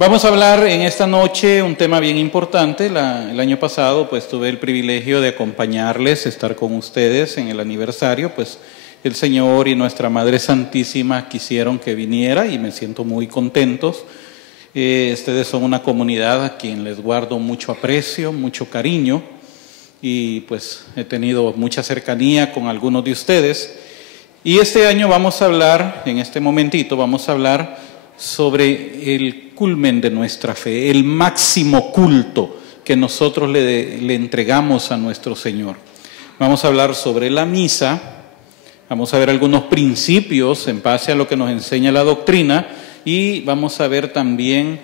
Vamos a hablar en esta noche un tema bien importante. El año pasado pues tuve el privilegio de acompañarles, estar con ustedes en el aniversario. Pues el Señor y nuestra Madre Santísima quisieron que viniera y me siento muy contentos. Ustedes son una comunidad a quien les guardo mucho aprecio, mucho cariño y pues he tenido mucha cercanía con algunos de ustedes. Y este año vamos a hablar, en este momentito, vamos a hablar sobre el culmen de nuestra fe, el máximo culto que nosotros le entregamos a nuestro Señor. Vamos a hablar sobre la misa, vamos a ver algunos principios en base a lo que nos enseña la doctrina y vamos a ver también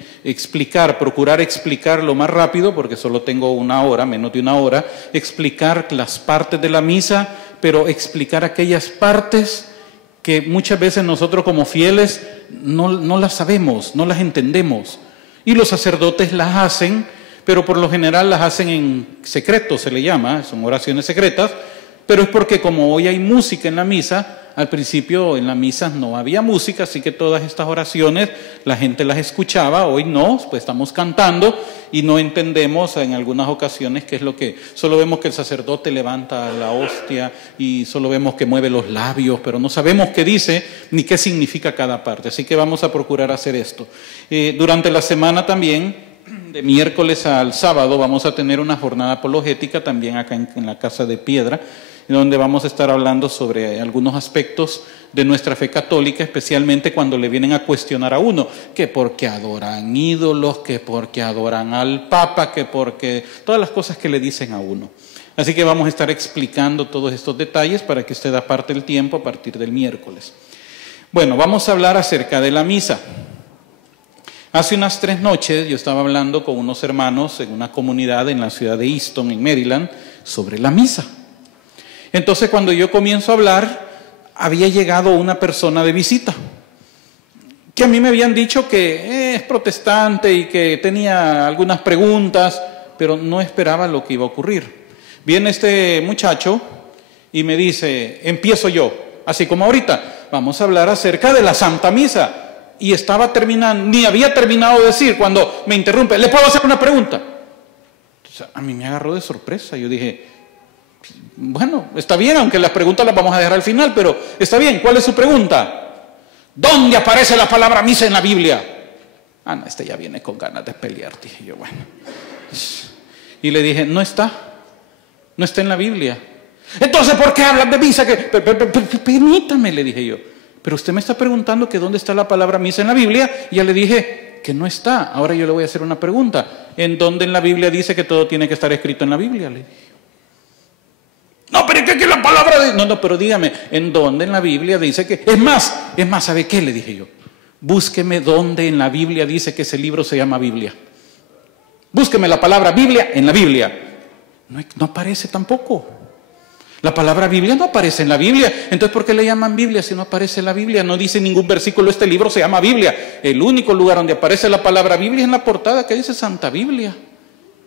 procurar explicar lo más rápido, porque solo tengo una hora, menos de una hora, explicar las partes de la misa, pero explicar aquellas partes que muchas veces nosotros como fieles no las sabemos, no las entendemos. Y los sacerdotes las hacen, pero por lo general las hacen en secreto, se le llama, son oraciones secretas, pero es porque como hoy hay música en la misa, al principio en la misa no había música, así que todas estas oraciones la gente las escuchaba, hoy no, pues estamos cantando y no entendemos en algunas ocasiones qué es lo que, solo vemos que el sacerdote levanta la hostia y solo vemos que mueve los labios, pero no sabemos qué dice ni qué significa cada parte, así que vamos a procurar hacer esto. Durante la semana también, de miércoles al sábado, vamos a tener una jornada apologética también acá en la Casa de Piedra, donde vamos a estar hablando sobre algunos aspectos de nuestra fe católica, especialmente cuando le vienen a cuestionar a uno, que porque adoran ídolos, que porque adoran al Papa, que porque todas las cosas que le dicen a uno. Así que vamos a estar explicando todos estos detalles para que usted aparte el tiempo a partir del miércoles. Bueno, vamos a hablar acerca de la misa. Hace unas 3 noches yo estaba hablando con unos hermanos en una comunidad en la ciudad de Easton, en Maryland, sobre la misa. Entonces cuando yo comienzo a hablar, había llegado una persona de visita, que a mí me habían dicho que es protestante y que tenía algunas preguntas, pero no esperaba lo que iba a ocurrir. Viene este muchacho y me dice, empiezo yo, así como ahorita, vamos a hablar acerca de la Santa Misa. Y estaba terminando, ni había terminado de decir cuando me interrumpe, ¿le puedo hacer una pregunta? Entonces, a mí me agarró de sorpresa, yo dije, bueno, está bien, aunque las preguntas las vamos a dejar al final, pero está bien, ¿cuál es su pregunta? ¿Dónde aparece la palabra misa en la Biblia? Ah, no, este ya viene con ganas de pelear, dije yo, bueno. Y le dije, no está en la Biblia. Entonces, ¿por qué hablan de misa? Permítame, le dije yo. Pero usted me está preguntando que dónde está la palabra misa en la Biblia, y ya le dije que no está. Ahora yo le voy a hacer una pregunta. ¿En dónde en la Biblia dice que todo tiene que estar escrito en la Biblia? Le dije. No, pero es que la palabra de... No, pero dígame, ¿en dónde en la Biblia dice que...? Es más, ¿sabe qué? Le dije yo. Búsqueme dónde en la Biblia dice que ese libro se llama Biblia. Búsqueme la palabra Biblia en la Biblia. No aparece tampoco. La palabra Biblia no aparece en la Biblia. Entonces, ¿por qué le llaman Biblia si no aparece en la Biblia? No dice ningún versículo, este libro se llama Biblia. El único lugar donde aparece la palabra Biblia es en la portada que dice Santa Biblia.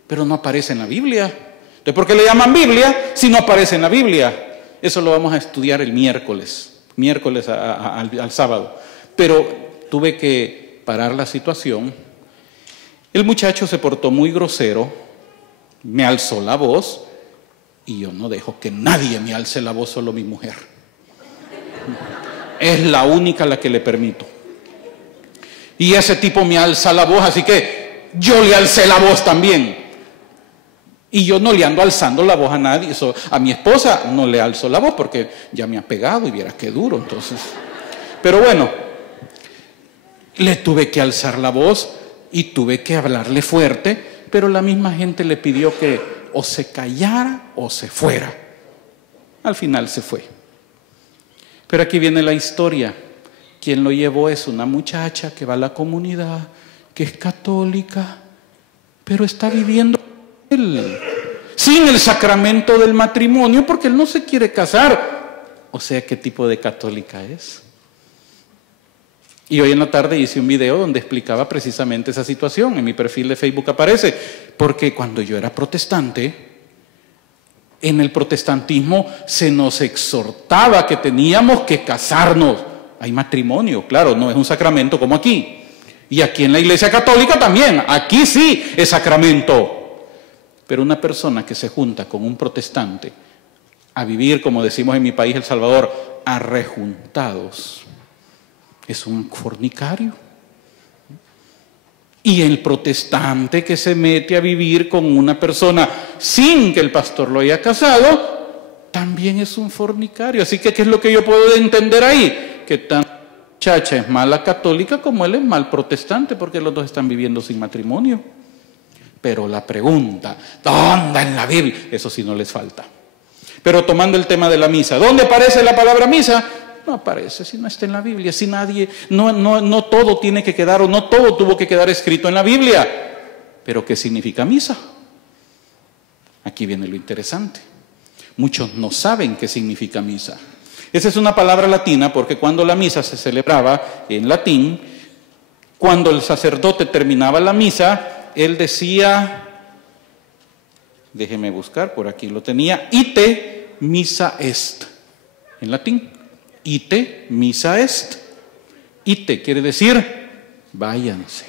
Pero no aparece en la Biblia. Entonces, ¿por qué le llaman Biblia si no aparece en la Biblia? Eso lo vamos a estudiar el miércoles al sábado. Pero tuve que parar la situación. El muchacho se portó muy grosero, me alzó la voz y yo no dejo que nadie me alce la voz, solo mi mujer. Es la única a la que le permito. Y ese tipo me alza la voz, así que yo le alcé la voz también. Y yo no le ando alzando la voz a nadie. A mi esposa no le alzo la voz porque ya me ha pegado y viera qué duro. Entonces, pero bueno, le tuve que alzar la voz y tuve que hablarle fuerte, pero la misma gente le pidió que o se callara o se fuera. Al final se fue. Pero aquí viene la historia. Quien lo llevó es una muchacha que va a la comunidad, que es católica, pero está viviendo sin el sacramento del matrimonio porque él no se quiere casar. O sea, ¿qué tipo de católica es? Y hoy en la tarde hice un video donde explicaba precisamente esa situación. En mi perfil de Facebook aparece. Porque cuando yo era protestante, en el protestantismo se nos exhortaba que teníamos que casarnos. Hay matrimonio, claro, no es un sacramento como aquí. Y aquí en la Iglesia Católica también, aquí sí es sacramento. Pero una persona que se junta con un protestante a vivir, como decimos en mi país, El Salvador, arrejuntados, es un fornicario. Y el protestante que se mete a vivir con una persona sin que el pastor lo haya casado, también es un fornicario. Así que, ¿qué es lo que yo puedo entender ahí? Que tanto la muchacha es mala católica como él es mal protestante, porque los dos están viviendo sin matrimonio. Pero la pregunta, ¿dónde en la Biblia? Eso sí no les falta. Pero tomando el tema de la misa, ¿dónde aparece la palabra misa? No aparece, si no está en la Biblia, si nadie, no todo tiene que quedar, o no todo tuvo que quedar escrito en la Biblia. Pero ¿qué significa misa? Aquí viene lo interesante. Muchos no saben qué significa misa. Esa es una palabra latina porque cuando la misa se celebraba en latín, cuando el sacerdote terminaba la misa, él decía, déjeme buscar, por aquí lo tenía, ite missa est, en latín. Ite missa est. Ite quiere decir váyanse,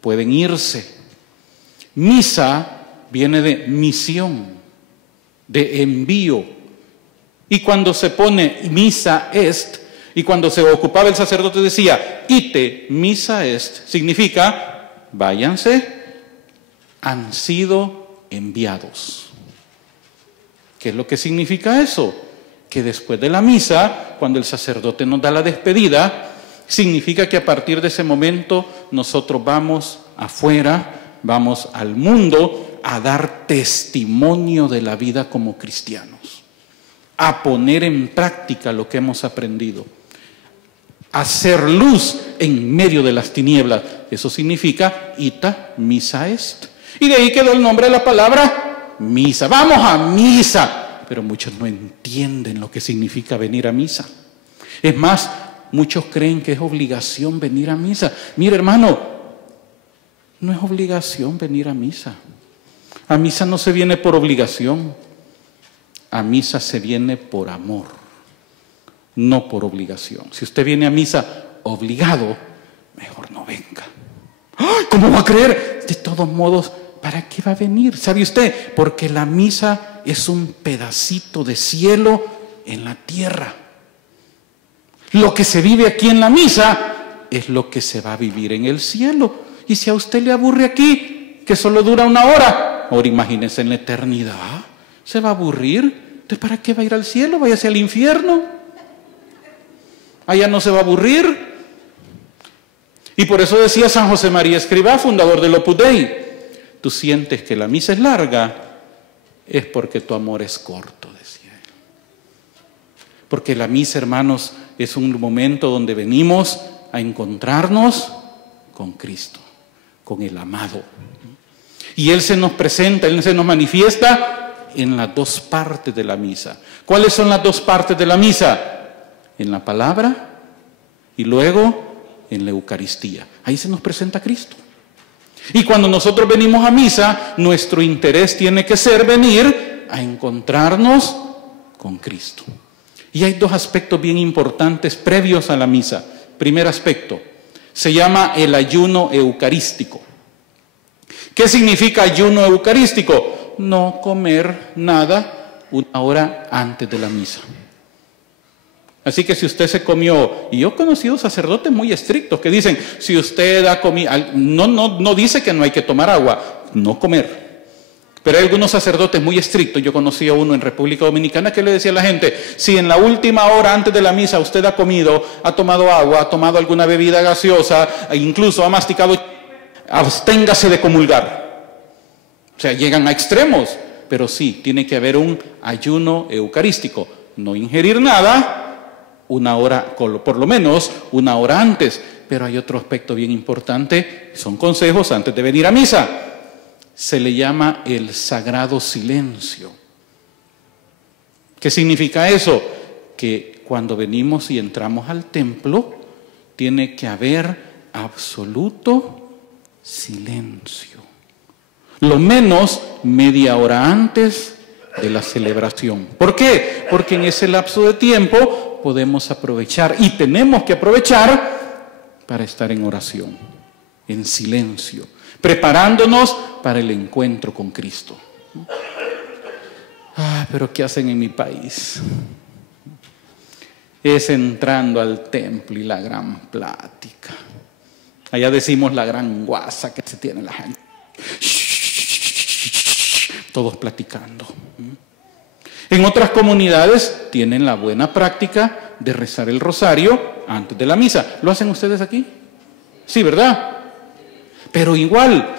pueden irse. Misa viene de misión, de envío. Y cuando se pone missa est, y cuando se ocupaba el sacerdote decía ite missa est, significa váyanse, han sido enviados. ¿Qué es lo que significa eso? Que después de la misa, cuando el sacerdote nos da la despedida, significa que a partir de ese momento nosotros vamos afuera, vamos al mundo a dar testimonio de la vida como cristianos, a poner en práctica lo que hemos aprendido, a hacer luz en medio de las tinieblas. Eso significa ita missa est. Y de ahí quedó el nombre de la palabra misa. Vamos a misa. Pero muchos no entienden lo que significa venir a misa. Es más, muchos creen que es obligación venir a misa. Mire, hermano, no es obligación venir a misa. A misa no se viene por obligación. A misa se viene por amor, no por obligación. Si usted viene a misa obligado, mejor no venga. ¡Ay! ¿Cómo va a creer? De todos modos, ¿para qué va a venir? ¿Sabe usted? Porque la misa es un pedacito de cielo en la tierra. Lo que se vive aquí en la misa es lo que se va a vivir en el cielo. Y si a usted le aburre aquí, que solo dura 1 hora, ahora imagínese en la eternidad, se va a aburrir. Entonces, ¿para qué va a ir al cielo? Váyase al infierno. Allá no se va a aburrir. Y por eso decía San José María Escrivá, fundador del Opus Dei, tú sientes que la misa es larga, es porque tu amor es corto, decía él. Porque la misa, hermanos, es un momento donde venimos a encontrarnos con Cristo, con el amado. Y Él se nos presenta, Él se nos manifiesta en las 2 partes de la misa. ¿Cuáles son las 2 partes de la misa? En la palabra y luego en la Eucaristía. Ahí se nos presenta Cristo. Y cuando nosotros venimos a misa, nuestro interés tiene que ser venir a encontrarnos con Cristo. Y hay 2 aspectos bien importantes previos a la misa. Primer aspecto, se llama el ayuno eucarístico. ¿Qué significa ayuno eucarístico? No comer nada 1 hora antes de la misa. Así que si usted se comió, y yo he conocido sacerdotes muy estrictos que dicen, si usted ha comido, no dice que no hay que tomar agua, no comer. Pero hay algunos sacerdotes muy estrictos, yo conocí a uno en República Dominicana que le decía a la gente, si en la última hora antes de la misa usted ha comido, ha tomado agua, ha tomado alguna bebida gaseosa, e incluso ha masticado, absténgase de comulgar. O sea, llegan a extremos, pero sí, tiene que haber un ayuno eucarístico, no ingerir nada 1 hora, por lo menos 1 hora antes. Pero hay otro aspecto bien importante, son consejos antes de venir a misa. Se le llama el sagrado silencio. ¿Qué significa eso? Que cuando venimos y entramos al templo, tiene que haber absoluto silencio. Lo menos media hora antes de la celebración. ¿Por qué? Porque en ese lapso de tiempo podemos aprovechar y tenemos que aprovechar para estar en oración, en silencio, preparándonos para el encuentro con Cristo. Pero ¿qué hacen en mi país? Es entrando al templo y la gran plática. Allá decimos la gran guasa que se tiene la gente. Todos platicando. En otras comunidades tienen la buena práctica de rezar el rosario antes de la misa. ¿Lo hacen ustedes aquí? Sí, ¿verdad? Pero igual,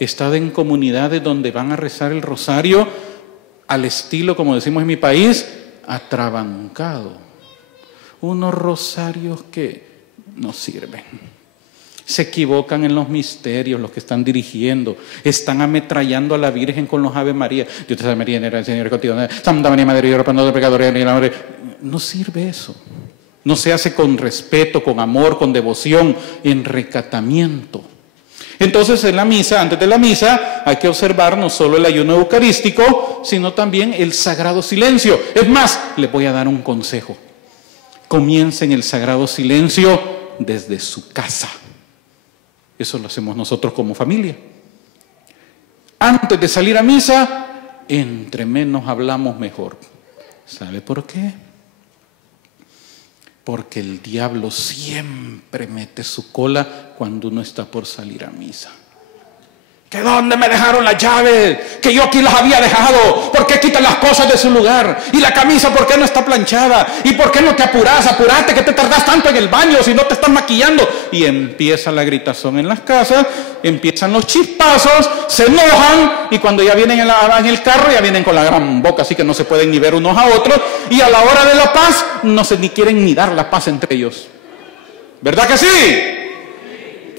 he estado en comunidades donde van a rezar el rosario al estilo, como decimos en mi país, atrabancado. Unos rosarios que no sirven. Se equivocan en los misterios los que están dirigiendo. Están ametrallando a la Virgen con los Ave María. Dios te salve María, llena eres, Señor es contigo. Santa María, Madre de Dios, ruega por pecadores. No sirve eso. No se hace con respeto, con amor, con devoción, en recatamiento. Entonces en la misa, antes de la misa, hay que observar no solo el ayuno eucarístico, sino también el sagrado silencio. Es más, les voy a dar un consejo. Comiencen el sagrado silencio desde su casa. Eso lo hacemos nosotros como familia. Antes de salir a misa, entre menos hablamos mejor. ¿Sabe por qué? Porque el diablo siempre mete su cola cuando uno está por salir a misa. ¿Que dónde me dejaron las llaves? Que yo aquí las había dejado. ¿Por qué quitan las cosas de su lugar? ¿Y la camisa por qué no está planchada? ¿Y por qué no te apuras? Apurate, que te tardas tanto en el baño si no te estás maquillando. Y empieza la gritazón en las casas, empiezan los chispazos, se enojan y cuando ya vienen en el carro ya vienen con la gran boca, así que no se pueden ni ver unos a otros. Y a la hora de la paz no se ni quieren ni dar la paz entre ellos. ¿Verdad que sí?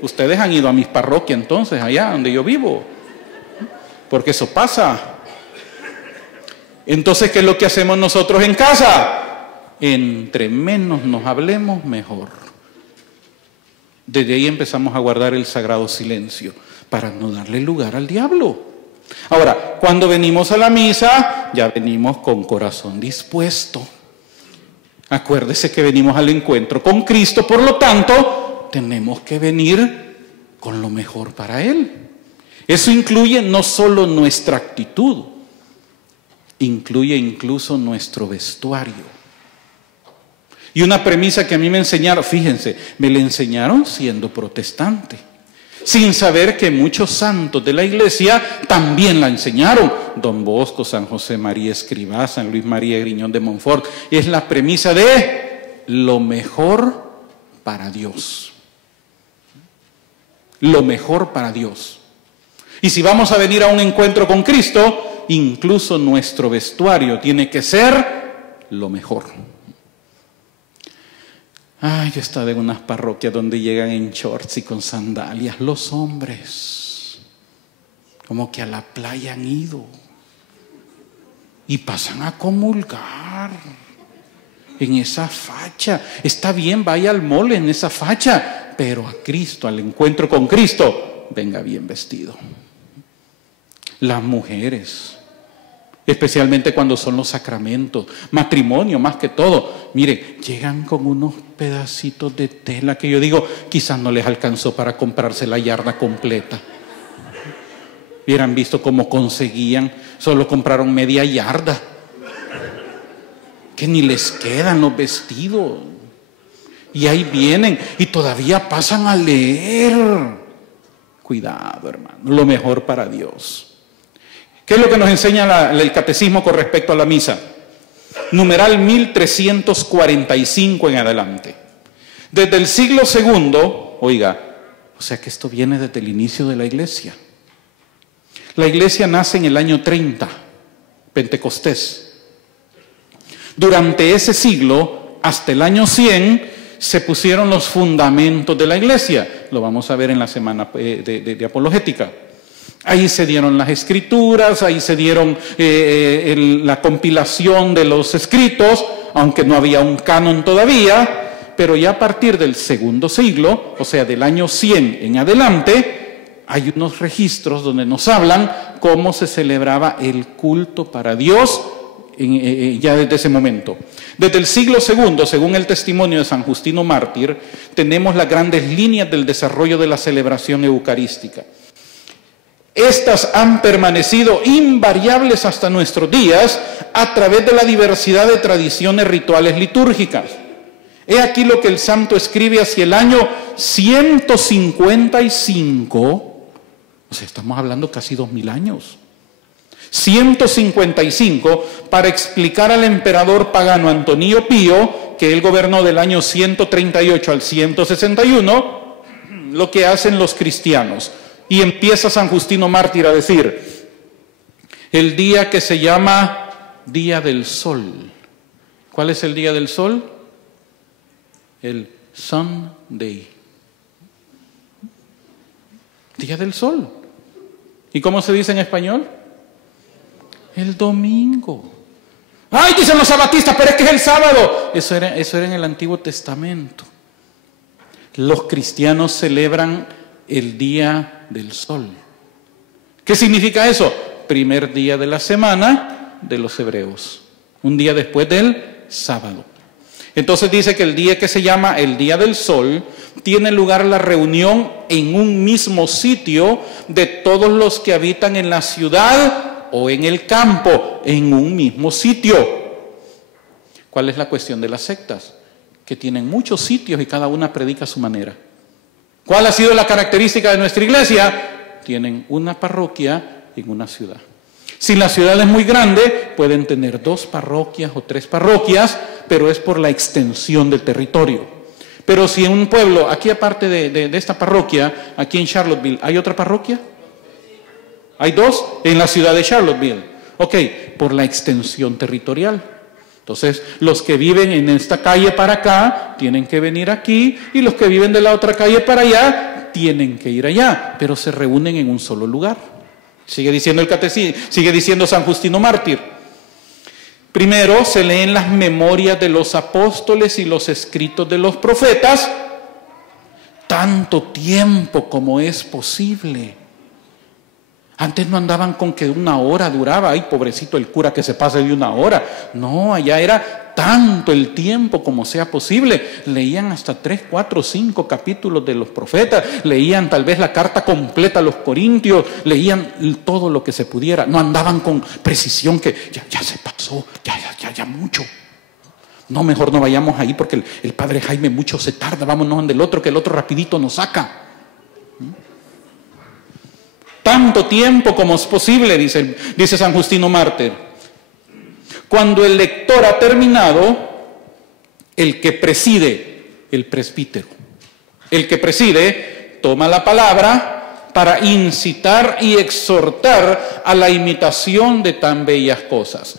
Ustedes han ido a mis parroquias entonces, allá donde yo vivo, porque eso pasa. Entonces, ¿qué es lo que hacemos nosotros en casa? Entre menos nos hablemos, mejor. Desde ahí empezamos a guardar el sagrado silencio, para no darle lugar al diablo. Ahora, cuando venimos a la misa, ya venimos con corazón dispuesto. Acuérdese que venimos al encuentro con Cristo, por lo tanto, tenemos que venir con lo mejor para Él. Eso incluye no solo nuestra actitud, incluye incluso nuestro vestuario. Y una premisa que a mí me enseñaron, fíjense, me la enseñaron siendo protestante, sin saber que muchos santos de la iglesia también la enseñaron. Don Bosco, San José María Escrivá, San Luis María Griñón de Montfort. Es la premisa de lo mejor para Dios. Lo mejor para Dios. Y si vamos a venir a un encuentro con Cristo, incluso nuestro vestuario tiene que ser lo mejor. Yo he estado en unas parroquias donde llegan en shorts y con sandalias los hombres, como que a la playa han ido y pasan a comulgar en esa facha. Está bien, vaya al mole en esa facha, pero a Cristo, al encuentro con Cristo, venga bien vestido. Las mujeres, especialmente cuando son los sacramentos, matrimonio más que todo, mire, llegan con unos pedacitos de tela que yo digo, quizás no les alcanzó para comprarse la yarda completa. Hubieran visto cómo conseguían, solo compraron media yarda, que ni les quedan los vestidos. Y ahí vienen y todavía pasan a leer. Cuidado, hermano, lo mejor para Dios. ¿Qué es lo que nos enseña el catecismo con respecto a la misa? Numeral 1345 en adelante. Desde el siglo II, oiga, o sea que esto viene desde el inicio de la iglesia. La iglesia nace en el año 30, Pentecostés. Durante ese siglo, hasta el año 100, se pusieron los fundamentos de la iglesia. Lo vamos a ver en la semana de apologética. Ahí se dieron las escrituras, ahí se dieron la compilación de los escritos, aunque no había un canon todavía, pero ya a partir del segundo siglo, o sea, del año 100 en adelante, hay unos registros donde nos hablan cómo se celebraba el culto para Dios ya desde ese momento. Desde el siglo II, según el testimonio de San Justino Mártir, tenemos las grandes líneas del desarrollo de la celebración eucarística. Estas han permanecido invariables hasta nuestros días a través de la diversidad de tradiciones rituales litúrgicas. He aquí lo que el santo escribe hacia el año 155, o sea, estamos hablando casi 2000 años. 155, para explicar al emperador pagano Antonio Pío, que él gobernó del año 138 al 161, lo que hacen los cristianos. Y empieza San Justino Mártir a decir, el día que se llama Día del Sol. ¿Cuál es el Día del Sol? El Sunday. Día del Sol. ¿Y cómo se dice en español? El domingo. ¡Ay!, dicen los sabatistas, pero es que es el sábado. Eso era en el Antiguo Testamento. Los cristianos celebran el Día del Sol. ¿Qué significa eso? Primer día de la semana de los hebreos. Un día después del sábado. Entonces dice que el día que se llama el Día del Sol tiene lugar la reunión en un mismo sitio de todos los que habitan en la ciudad o en el campo, en un mismo sitio. ¿Cuál es la cuestión de las sectas? Que tienen muchos sitios y cada una predica a su manera. ¿Cuál ha sido la característica de nuestra iglesia? Tienen una parroquia en una ciudad. Si la ciudad es muy grande, pueden tener 2 parroquias o 3 parroquias, pero es por la extensión del territorio. Pero si en un pueblo, aquí aparte de esta parroquia, aquí en Charlottesville, ¿hay otra parroquia? Hay 2 en la ciudad de Charlottesville. Ok, por la extensión territorial. Entonces, los que viven en esta calle para acá, tienen que venir aquí, y los que viven de la otra calle para allá, tienen que ir allá, pero se reúnen en un solo lugar. Sigue diciendo el catecismo, sigue diciendo San Justino Mártir. Primero se leen las memorias de los apóstoles y los escritos de los profetas, tanto tiempo como es posible. Antes no andaban con que 1 hora duraba, ay, pobrecito el cura que se pase de 1 hora. No, allá era tanto el tiempo como sea posible. Leían hasta 3, 4, 5 capítulos de los profetas, leían tal vez la carta completa a los Corintios, leían todo lo que se pudiera. No andaban con precisión que ya se pasó, ya mucho. No, mejor no vayamos ahí porque el padre Jaime mucho se tarda, vámonos donde el otro, que el otro rapidito nos saca. Tanto tiempo como es posible, dice San Justino Mártir. Cuando el lector ha terminado, el que preside, el presbítero, el que preside, toma la palabra para incitar y exhortar a la imitación de tan bellas cosas.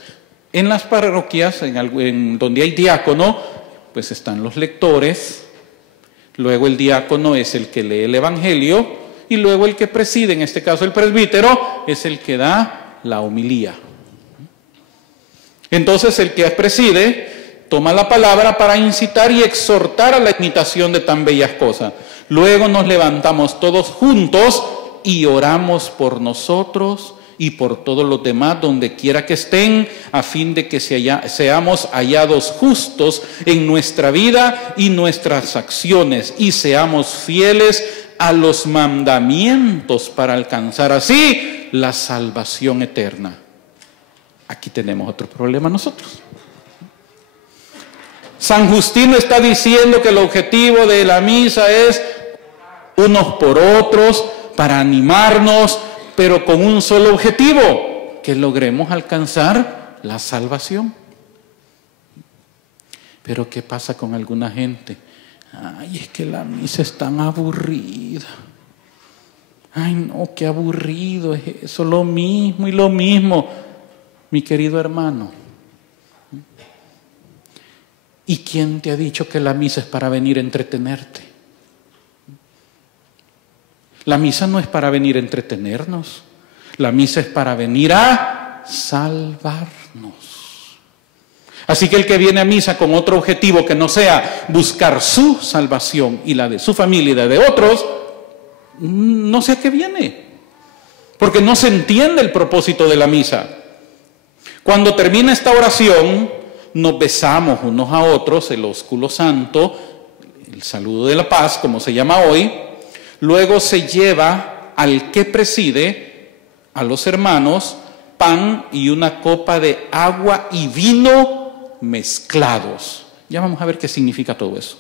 En las parroquias, en donde hay diácono, pues están los lectores, luego el diácono es el que lee el Evangelio, y luego el que preside, en este caso el presbítero, es el que da la homilía. Entonces el que preside toma la palabra para incitar y exhortar a la imitación de tan bellas cosas. Luego nos levantamos todos juntos y oramos por nosotros y por todos los demás donde quiera que estén, a fin de que seamos hallados justos en nuestra vida y nuestras acciones, y seamos fieles a los mandamientos para alcanzar así la salvación eterna. Aquí tenemos otro problema nosotros. San Justino está diciendo que el objetivo de la misa es unos por otros, para animarnos, pero con un solo objetivo, que logremos alcanzar la salvación. Pero ¿qué pasa con alguna gente? Ay, es que la misa es tan aburrida. Ay, no, qué aburrido es eso, lo mismo y lo mismo. Mi querido hermano, ¿y quién te ha dicho que la misa es para venir a entretenerte? La misa no es para venir a entretenernos. La misa es para venir a salvarnos. Así que el que viene a misa con otro objetivo que no sea buscar su salvación y la de su familia y la de otros, no sé a qué viene, porque no se entiende el propósito de la misa. Cuando termina esta oración, nos besamos unos a otros, el ósculo santo, el saludo de la paz, como se llama hoy. Luego se lleva al que preside, a los hermanos, pan y una copa de agua y vino mezclados. Ya vamos a ver qué significa todo eso.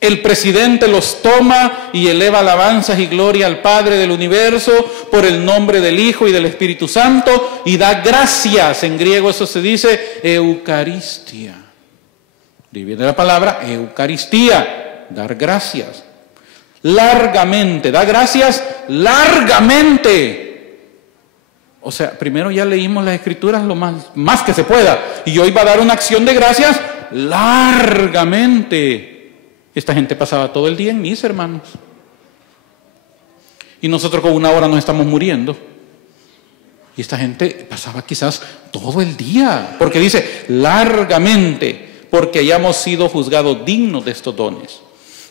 El presidente los toma y eleva alabanzas y gloria al Padre del universo por el nombre del Hijo y del Espíritu Santo y da gracias. En griego eso se dice Eucaristía. De ahí viene la palabra Eucaristía, dar gracias. Largamente, da gracias largamente. O sea, primero ya leímos las Escrituras lo más que se pueda y hoy va a dar una acción de gracias largamente. Esta gente pasaba todo el día en misa, hermanos. Y nosotros con una hora nos estamos muriendo. Y esta gente pasaba quizás todo el día. Porque dice, largamente, porque hayamos sido juzgados dignos de estos dones.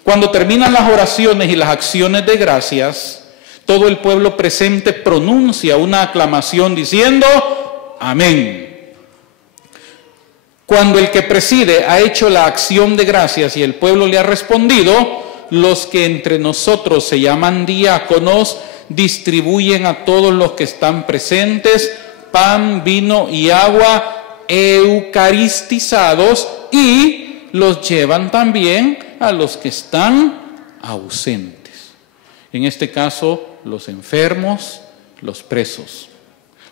Cuando terminan las oraciones y las acciones de gracias, todo el pueblo presente pronuncia una aclamación diciendo, amén. Cuando el que preside ha hecho la acción de gracias y el pueblo le ha respondido, los que entre nosotros se llaman diáconos distribuyen a todos los que están presentes pan, vino y agua eucaristizados y los llevan también a los que están ausentes. En este caso, los enfermos, los presos.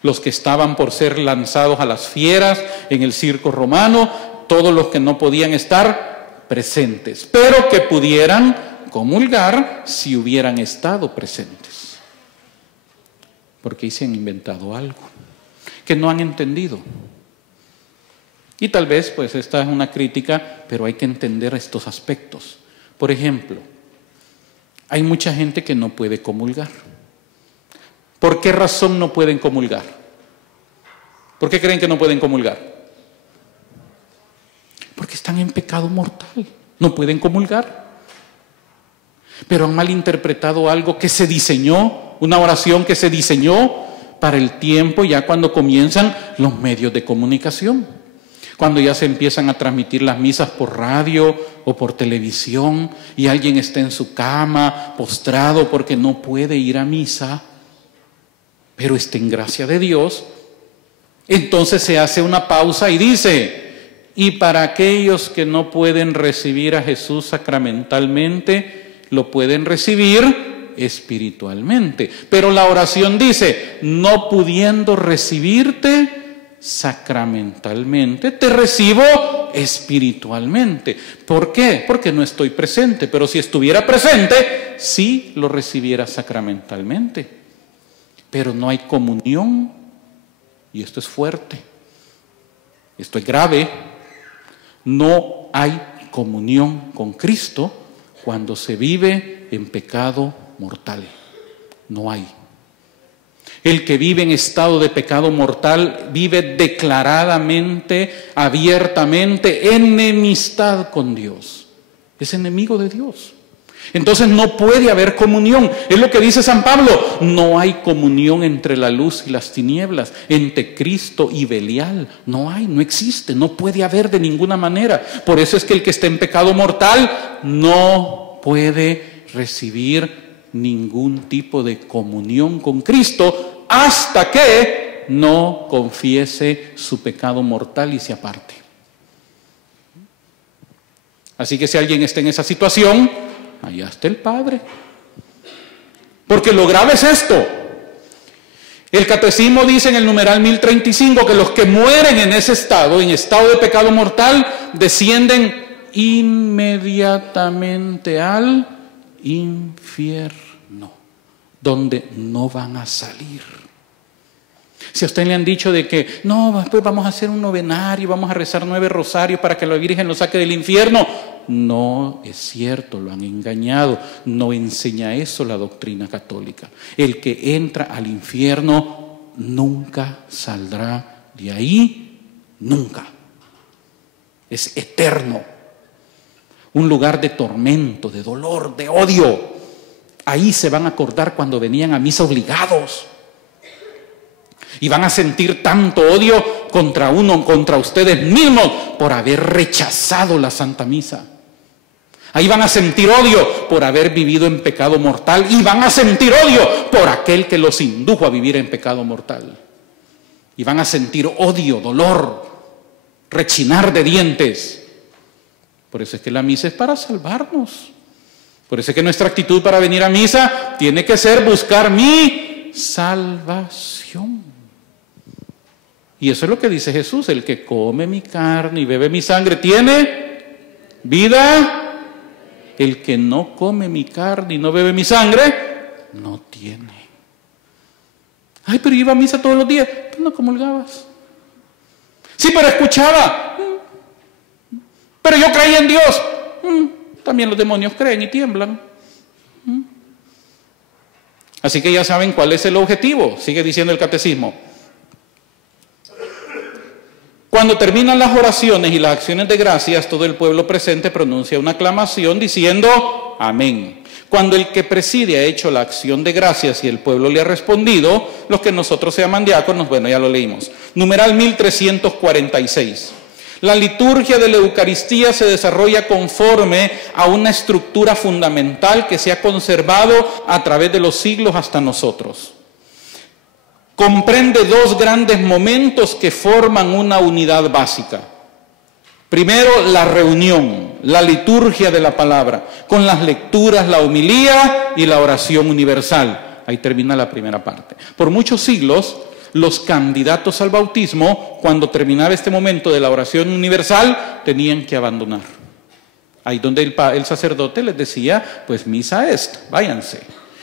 Los que estaban por ser lanzados a las fieras en el circo romano, todos los que no podían estar presentes, pero que pudieran comulgar si hubieran estado presentes. Porque ahí se han inventado algo que no han entendido. Y tal vez, pues esta es una crítica, pero hay que entender estos aspectos. Por ejemplo, hay mucha gente que no puede comulgar. ¿Por qué razón no pueden comulgar? ¿Por qué creen que no pueden comulgar? Porque están en pecado mortal, no pueden comulgar. Pero han malinterpretado algo que se diseñó, una oración que se diseñó para el tiempo ya cuando comienzan los medios de comunicación. Cuando ya se empiezan a transmitir las misas por radio o por televisión y alguien está en su cama postrado porque no puede ir a misa, pero está en gracia de Dios, entonces se hace una pausa y dice, y para aquellos que no pueden recibir a Jesús sacramentalmente, lo pueden recibir espiritualmente. Pero la oración dice, no pudiendo recibirte sacramentalmente, te recibo espiritualmente. ¿Por qué? Porque no estoy presente, pero si estuviera presente, sí lo recibiera sacramentalmente. Pero no hay comunión, y esto es fuerte, esto es grave, no hay comunión con Cristo cuando se vive en pecado mortal, no hay. El que vive en estado de pecado mortal vive declaradamente, abiertamente, enemistad con Dios, es enemigo de Dios. Entonces no puede haber comunión. Es lo que dice San Pablo. No hay comunión entre la luz y las tinieblas, entre Cristo y Belial. No hay, no existe, no puede haber de ninguna manera. Por eso es que el que está en pecado mortal no puede recibir ningún tipo de comunión con Cristo hasta que no confiese su pecado mortal y se aparte. Así que si alguien está en esa situación, allá está el Padre. Porque lo grave es esto. El catecismo dice en el numeral 1035 que los que mueren en ese estado, en estado de pecado mortal, descienden inmediatamente al infierno, donde no van a salir. Si a usted le han dicho de que no, pues vamos a hacer un novenario, vamos a rezar 9 rosarios para que la Virgen lo saque del infierno, no es cierto, lo han engañado. No enseña eso la doctrina católica. El que entra al infierno nunca saldrá de ahí, nunca. Es eterno. Un lugar de tormento, de dolor, de odio. Ahí se van a acordar cuando venían a misa obligados. Y van a sentir tanto odio contra ustedes mismos por haber rechazado la Santa Misa. Ahí van a sentir odio por haber vivido en pecado mortal y van a sentir odio por aquel que los indujo a vivir en pecado mortal. Y van a sentir odio, dolor, rechinar de dientes. Por eso es que la misa es para salvarnos. Por eso es que nuestra actitud para venir a misa tiene que ser buscar mi salvación. Y eso es lo que dice Jesús: el que come mi carne y bebe mi sangre tiene vida. El que no come mi carne y no bebe mi sangre, no tiene. Ay, pero iba a misa todos los días. Tú no comulgabas. Sí, pero escuchaba. Pero yo creía en Dios. También los demonios creen y tiemblan. Así que ya saben cuál es el objetivo. Sigue diciendo el catecismo. Cuando terminan las oraciones y las acciones de gracias, todo el pueblo presente pronuncia una aclamación diciendo amén. Cuando el que preside ha hecho la acción de gracias y el pueblo le ha respondido, los que nosotros se llaman diáconos, bueno, ya lo leímos. Numeral 1346. La liturgia de la Eucaristía se desarrolla conforme a una estructura fundamental que se ha conservado a través de los siglos hasta nosotros. Comprende dos grandes momentos que forman una unidad básica. Primero, la reunión, la liturgia de la palabra, con las lecturas, la homilía y la oración universal. Ahí termina la primera parte. Por muchos siglos, los candidatos al bautismo, cuando terminaba este momento de la oración universal, tenían que abandonar. Ahí donde el sacerdote les decía, pues misa esta, váyanse.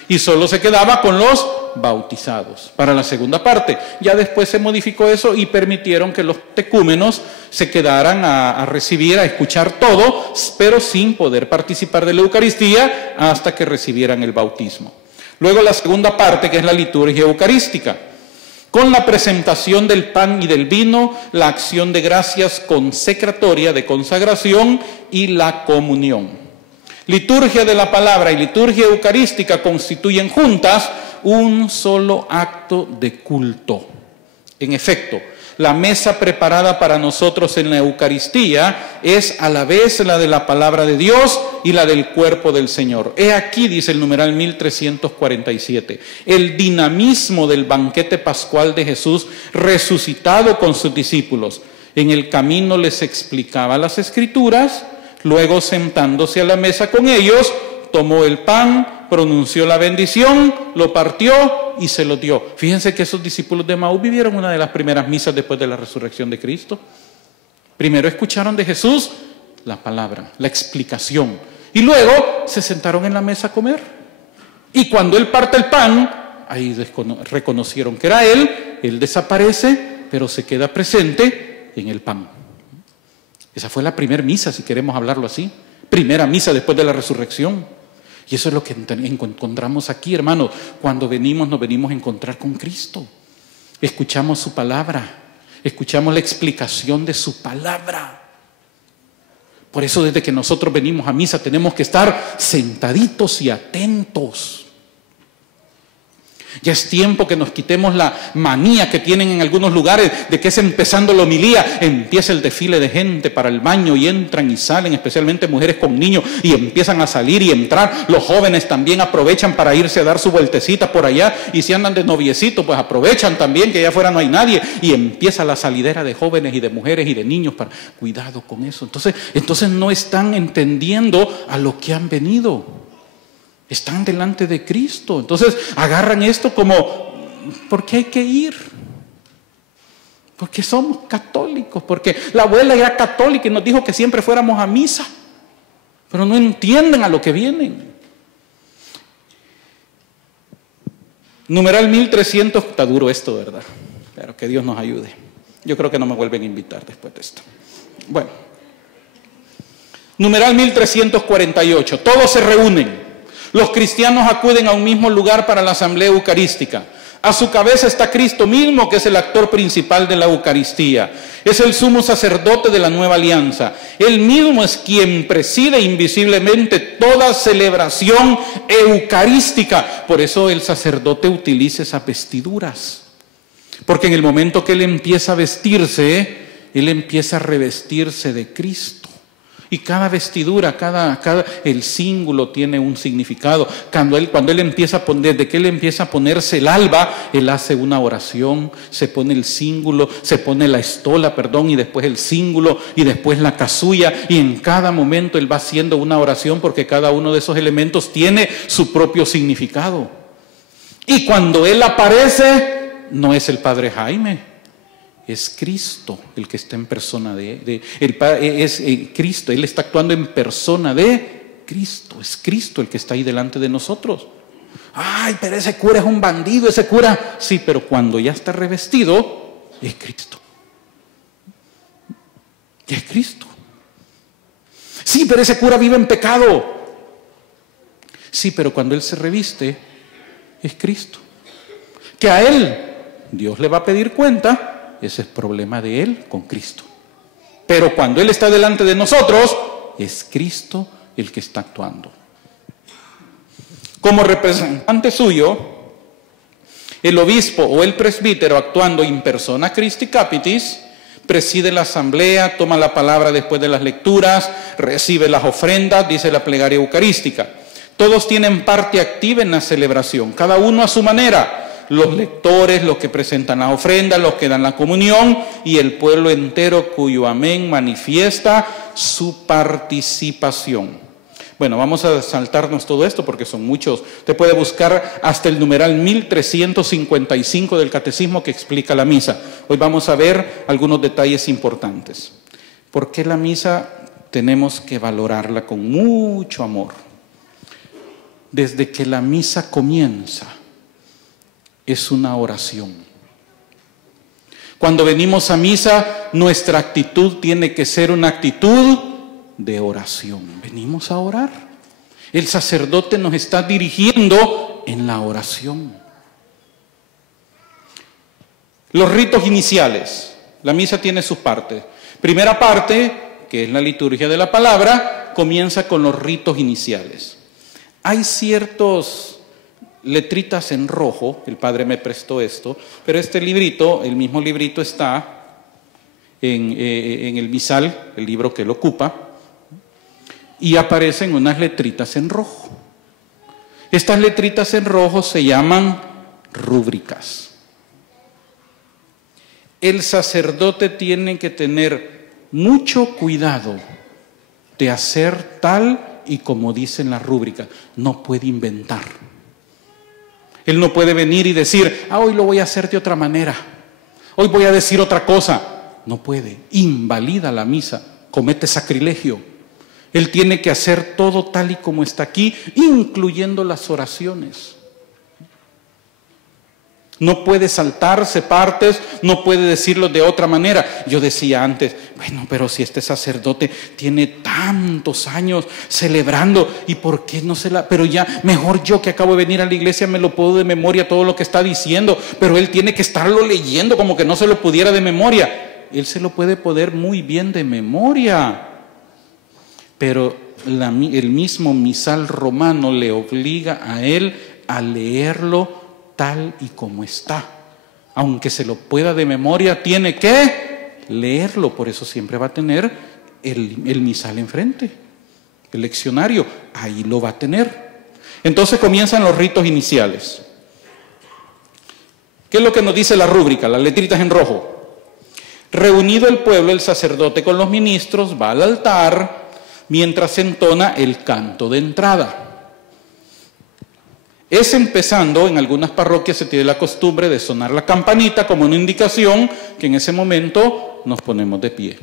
Y solo se quedaba con los bautizados. Para la segunda parte, ya después se modificó eso y permitieron que los tecúmenos se quedaran a recibir, a escuchar todo, pero sin poder participar de la Eucaristía hasta que recibieran el bautismo. Luego la segunda parte, que es la liturgia eucarística, con la presentación del pan y del vino, la acción de gracias consecratoria de consagración y la comunión. Liturgia de la palabra y liturgia eucarística constituyen juntas un solo acto de culto. En efecto, la mesa preparada para nosotros en la Eucaristía es a la vez la de la palabra de Dios y la del cuerpo del Señor. He aquí, dice el numeral 1347, el dinamismo del banquete pascual de Jesús resucitado con sus discípulos. En el camino les explicaba las Escrituras. Luego, sentándose a la mesa con ellos, tomó el pan, pronunció la bendición, lo partió y se lo dio. Fíjense que esos discípulos de Emaús vivieron una de las primeras misas después de la resurrección de Cristo. Primero escucharon de Jesús la palabra, la explicación, y luego se sentaron en la mesa a comer. Y cuando Él parte el pan, ahí reconocieron que era Él desaparece, pero se queda presente en el pan. Esa fue la primera misa, si queremos hablarlo así. Primera misa después de la resurrección. Y eso es lo que encontramos aquí, hermanos. Cuando venimos, nos venimos a encontrar con Cristo. Escuchamos su palabra. Escuchamos la explicación de su palabra. Por eso, desde que nosotros venimos a misa, tenemos que estar sentaditos y atentos. Ya es tiempo que nos quitemos la manía que tienen en algunos lugares de que es empezando la homilía, empieza el desfile de gente para el baño y entran y salen, especialmente mujeres con niños, y empiezan a salir y entrar. Los jóvenes también aprovechan para irse a dar su vueltecita por allá, y si andan de noviecito, pues aprovechan también que allá afuera no hay nadie, y empieza la salidera de jóvenes y de mujeres y de niños. Cuidado con eso. Entonces no están entendiendo a lo que han venido. Están delante de Cristo. Entonces agarran esto como, ¿por qué hay que ir? Porque somos católicos, porque la abuela era católica y nos dijo que siempre fuéramos a misa, pero no entienden a lo que vienen. Numeral 1300, está duro esto, ¿verdad? Pero que Dios nos ayude. Yo creo que no me vuelven a invitar después de esto. Bueno, numeral 1348, todos se reúnen. Los cristianos acuden a un mismo lugar para la asamblea eucarística. A su cabeza está Cristo mismo, que es el actor principal de la Eucaristía. Es el sumo sacerdote de la nueva alianza. Él mismo es quien preside invisiblemente toda celebración eucarística. Por eso el sacerdote utiliza esas vestiduras. Porque en el momento que él empieza a vestirse, él empieza a revestirse de Cristo. Y cada vestidura, el símbolo tiene un significado. Cuando él empieza a poner, de que él empieza a ponerse el alba, él hace una oración, se pone el símbolo, se pone la estola, y después el símbolo, y después la casulla, y en cada momento él va haciendo una oración porque cada uno de esos elementos tiene su propio significado. Y cuando él aparece, no es el Padre Jaime. Es Cristo el que está en persona es Cristo, Él está actuando en persona de Cristo. Es Cristo el que está ahí delante de nosotros. Ay, pero ese cura es un bandido, ese cura. Sí, pero cuando ya está revestido, es Cristo. Es Cristo. Sí, pero ese cura vive en pecado. Sí, pero cuando él se reviste, es Cristo. Que a él Dios le va a pedir cuenta. Ese es problema de él con Cristo. Pero cuando él está delante de nosotros, es Cristo el que está actuando. Como representante suyo, el obispo o el presbítero, actuando in persona Christi Capitis, preside la asamblea, toma la palabra después de las lecturas, recibe las ofrendas, dice la plegaria eucarística. Todos tienen parte activa en la celebración, cada uno a su manera. Los lectores, los que presentan la ofrenda, los que dan la comunión y el pueblo entero cuyo amén manifiesta su participación. Bueno, vamos a saltarnos todo esto porque son muchos. Usted puede buscar hasta el numeral 1355 del Catecismo que explica la misa. Hoy vamos a ver algunos detalles importantes. ¿Por qué la misa tenemos que valorarla con mucho amor? Desde que la misa comienza, es una oración. Cuando venimos a misa, nuestra actitud tiene que ser una actitud de oración. Venimos a orar. El sacerdote nos está dirigiendo en la oración. Los ritos iniciales. La misa tiene sus partes. Primera parte, que es la liturgia de la palabra, comienza con los ritos iniciales. Hay ciertos letritas en rojo, el padre me prestó esto, pero este librito, el mismo librito está en el misal, el libro que lo ocupa, y aparecen unas letritas en rojo. Estas letritas en rojo se llaman rúbricas. El sacerdote tiene que tener mucho cuidado de hacer tal y como dicen las rúbricas, no puede inventar. Él no puede venir y decir, hoy lo voy a hacer de otra manera, hoy voy a decir otra cosa. No puede, invalida la misa, comete sacrilegio. Él tiene que hacer todo tal y como está aquí, incluyendo las oraciones. No puede saltarse partes, no puede decirlo de otra manera. Yo decía antes, bueno, pero si este sacerdote tiene tantos años celebrando, ¿y por qué no se la...? Pero ya, mejor yo que acabo de venir a la iglesia me lo puedo de memoria todo lo que está diciendo, pero él tiene que estarlo leyendo como que no se lo pudiera de memoria. Él se lo puede poner muy bien de memoria, pero el mismo misal romano le obliga a él a leerlo tal y como está. Aunque se lo pueda de memoria, tiene que leerlo. Por eso siempre va a tener el misal enfrente, el leccionario, ahí lo va a tener. Entonces comienzan los ritos iniciales. ¿Qué es lo que nos dice la rúbrica? Las letritas en rojo. Reunido el pueblo, el sacerdote con los ministros va al altar mientras entona el canto de entrada. Es empezando, en algunas parroquias se tiene la costumbre de sonar la campanita como una indicación que en ese momento nos ponemos de pie.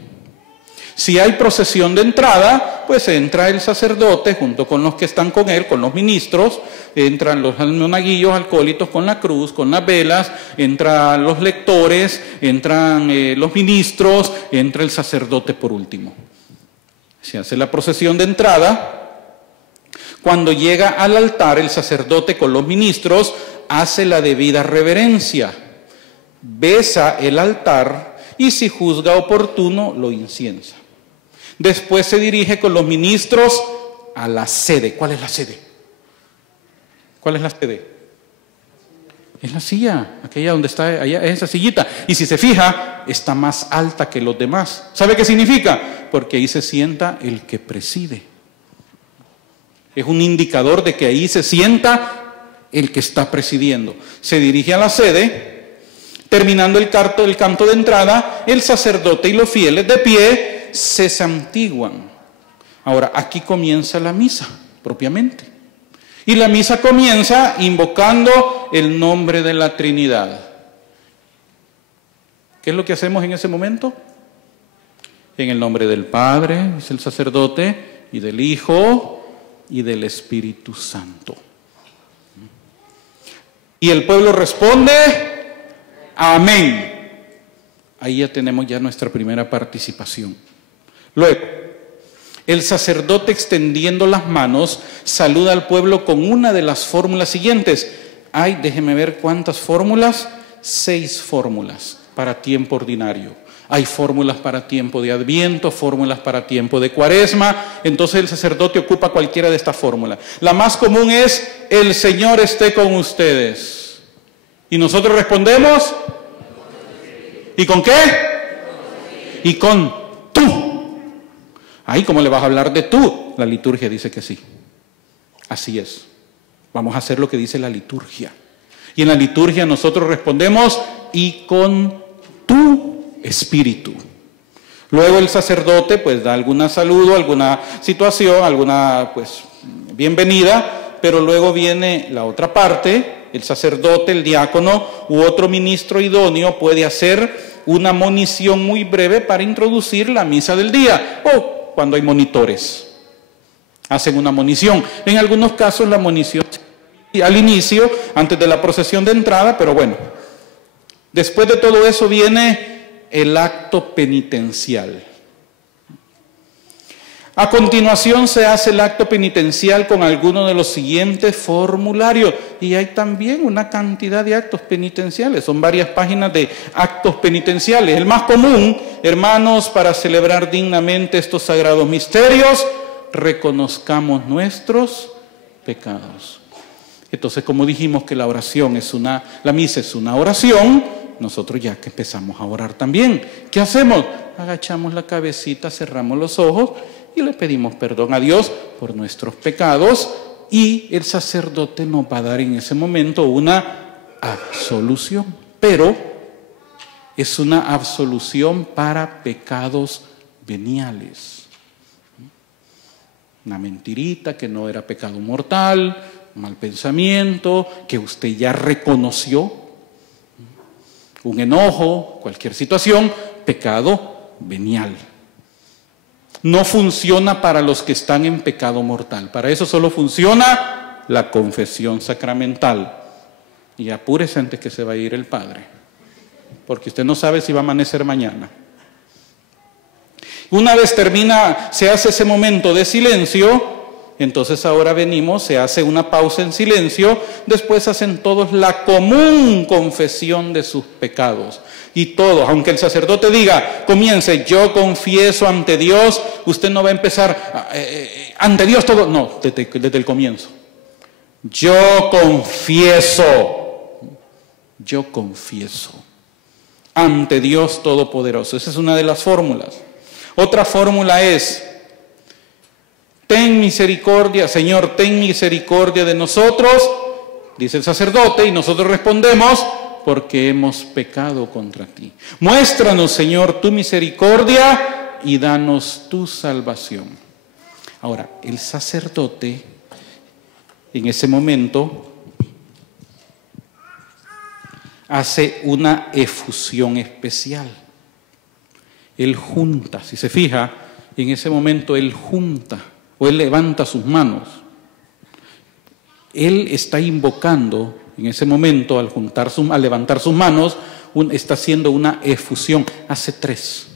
Si hay procesión de entrada, pues entra el sacerdote junto con los que están con él, con los ministros, entran los monaguillos, acólitos con la cruz, con las velas, entran los lectores, entran los ministros, entra el sacerdote por último. Se hace la procesión de entrada. Cuando llega al altar, el sacerdote con los ministros hace la debida reverencia, besa el altar y si juzga oportuno lo inciensa. Después se dirige con los ministros a la sede. ¿Cuál es la sede? ¿Cuál es la sede? Es la silla, aquella donde está, allá, es esa sillita. Y si se fija, está más alta que los demás. ¿Sabe qué significa? Porque ahí se sienta el que preside. Es un indicador de que ahí se sienta el que está presidiendo. Se dirige a la sede, terminando el canto de entrada, el sacerdote y los fieles de pie se santiguan. Ahora, aquí comienza la misa, propiamente. Y la misa comienza invocando el nombre de la Trinidad. ¿Qué es lo que hacemos en ese momento? En el nombre del Padre, dice el sacerdote, y del Hijo y del Espíritu Santo. Y el pueblo responde, amén. Ahí ya tenemos ya nuestra primera participación. Luego, el sacerdote, extendiendo las manos, saluda al pueblo con una de las fórmulas siguientes. Ay, déjeme ver cuántas fórmulas. 6 fórmulas para tiempo ordinario. Hay fórmulas para tiempo de Adviento, fórmulas para tiempo de Cuaresma. Entonces el sacerdote ocupa cualquiera de estas fórmulas. La más común es, el Señor esté con ustedes. Y nosotros respondemos, ¿y con qué? Y con tú. Ay, ¿cómo le vas a hablar de tú? La liturgia dice que sí. Así es. Vamos a hacer lo que dice la liturgia. Y en la liturgia nosotros respondemos, y con tu espíritu. Luego el sacerdote pues da algún saludo, alguna situación, alguna pues bienvenida, pero luego viene la otra parte. El sacerdote, el diácono u otro ministro idóneo puede hacer una monición muy breve para introducir la misa del día, o cuando hay monitores, hacen una monición. En algunos casos la monición al inicio, antes de la procesión de entrada, pero bueno, después de todo eso viene el acto penitencial. A continuación se hace el acto penitencial con alguno de los siguientes formularios, y hay también una cantidad de actos penitenciales, son varias páginas de actos penitenciales. El más común, hermanos, para celebrar dignamente estos sagrados misterios, reconozcamos nuestros pecados. Entonces, como dijimos que la misa es una oración, nosotros ya que empezamos a orar también, ¿qué hacemos? Agachamos la cabecita, cerramos los ojos y le pedimos perdón a Dios por nuestros pecados, y el sacerdote nos va a dar en ese momento una absolución, pero es una absolución para pecados veniales. Una mentirita que no era pecado mortal, un mal pensamiento que usted ya reconoció, un enojo, cualquier situación, pecado venial. No funciona para los que están en pecado mortal. Para eso solo funciona la confesión sacramental. Y apúrese antes que se va a ir el Padre, porque usted no sabe si va a amanecer mañana. Una vez termina, se hace ese momento de silencio, entonces ahora venimos, se hace una pausa en silencio, después hacen todos la común confesión de sus pecados. Y todos, aunque el sacerdote diga, comience, yo confieso ante Dios, usted no va a empezar, ante Dios todo, no, desde el comienzo. Yo confieso ante Dios Todopoderoso. Esa es una de las fórmulas. Otra fórmula es, ten misericordia, Señor, ten misericordia de nosotros, dice el sacerdote, y nosotros respondemos, porque hemos pecado contra ti. Muéstranos, Señor, tu misericordia y danos tu salvación. Ahora, el sacerdote, en ese momento, hace una efusión especial. Él junta, si se fija, en ese momento él junta, o él levanta sus manos. Él está invocando, en ese momento, al levantar sus manos, está haciendo una efusión. Hace 3.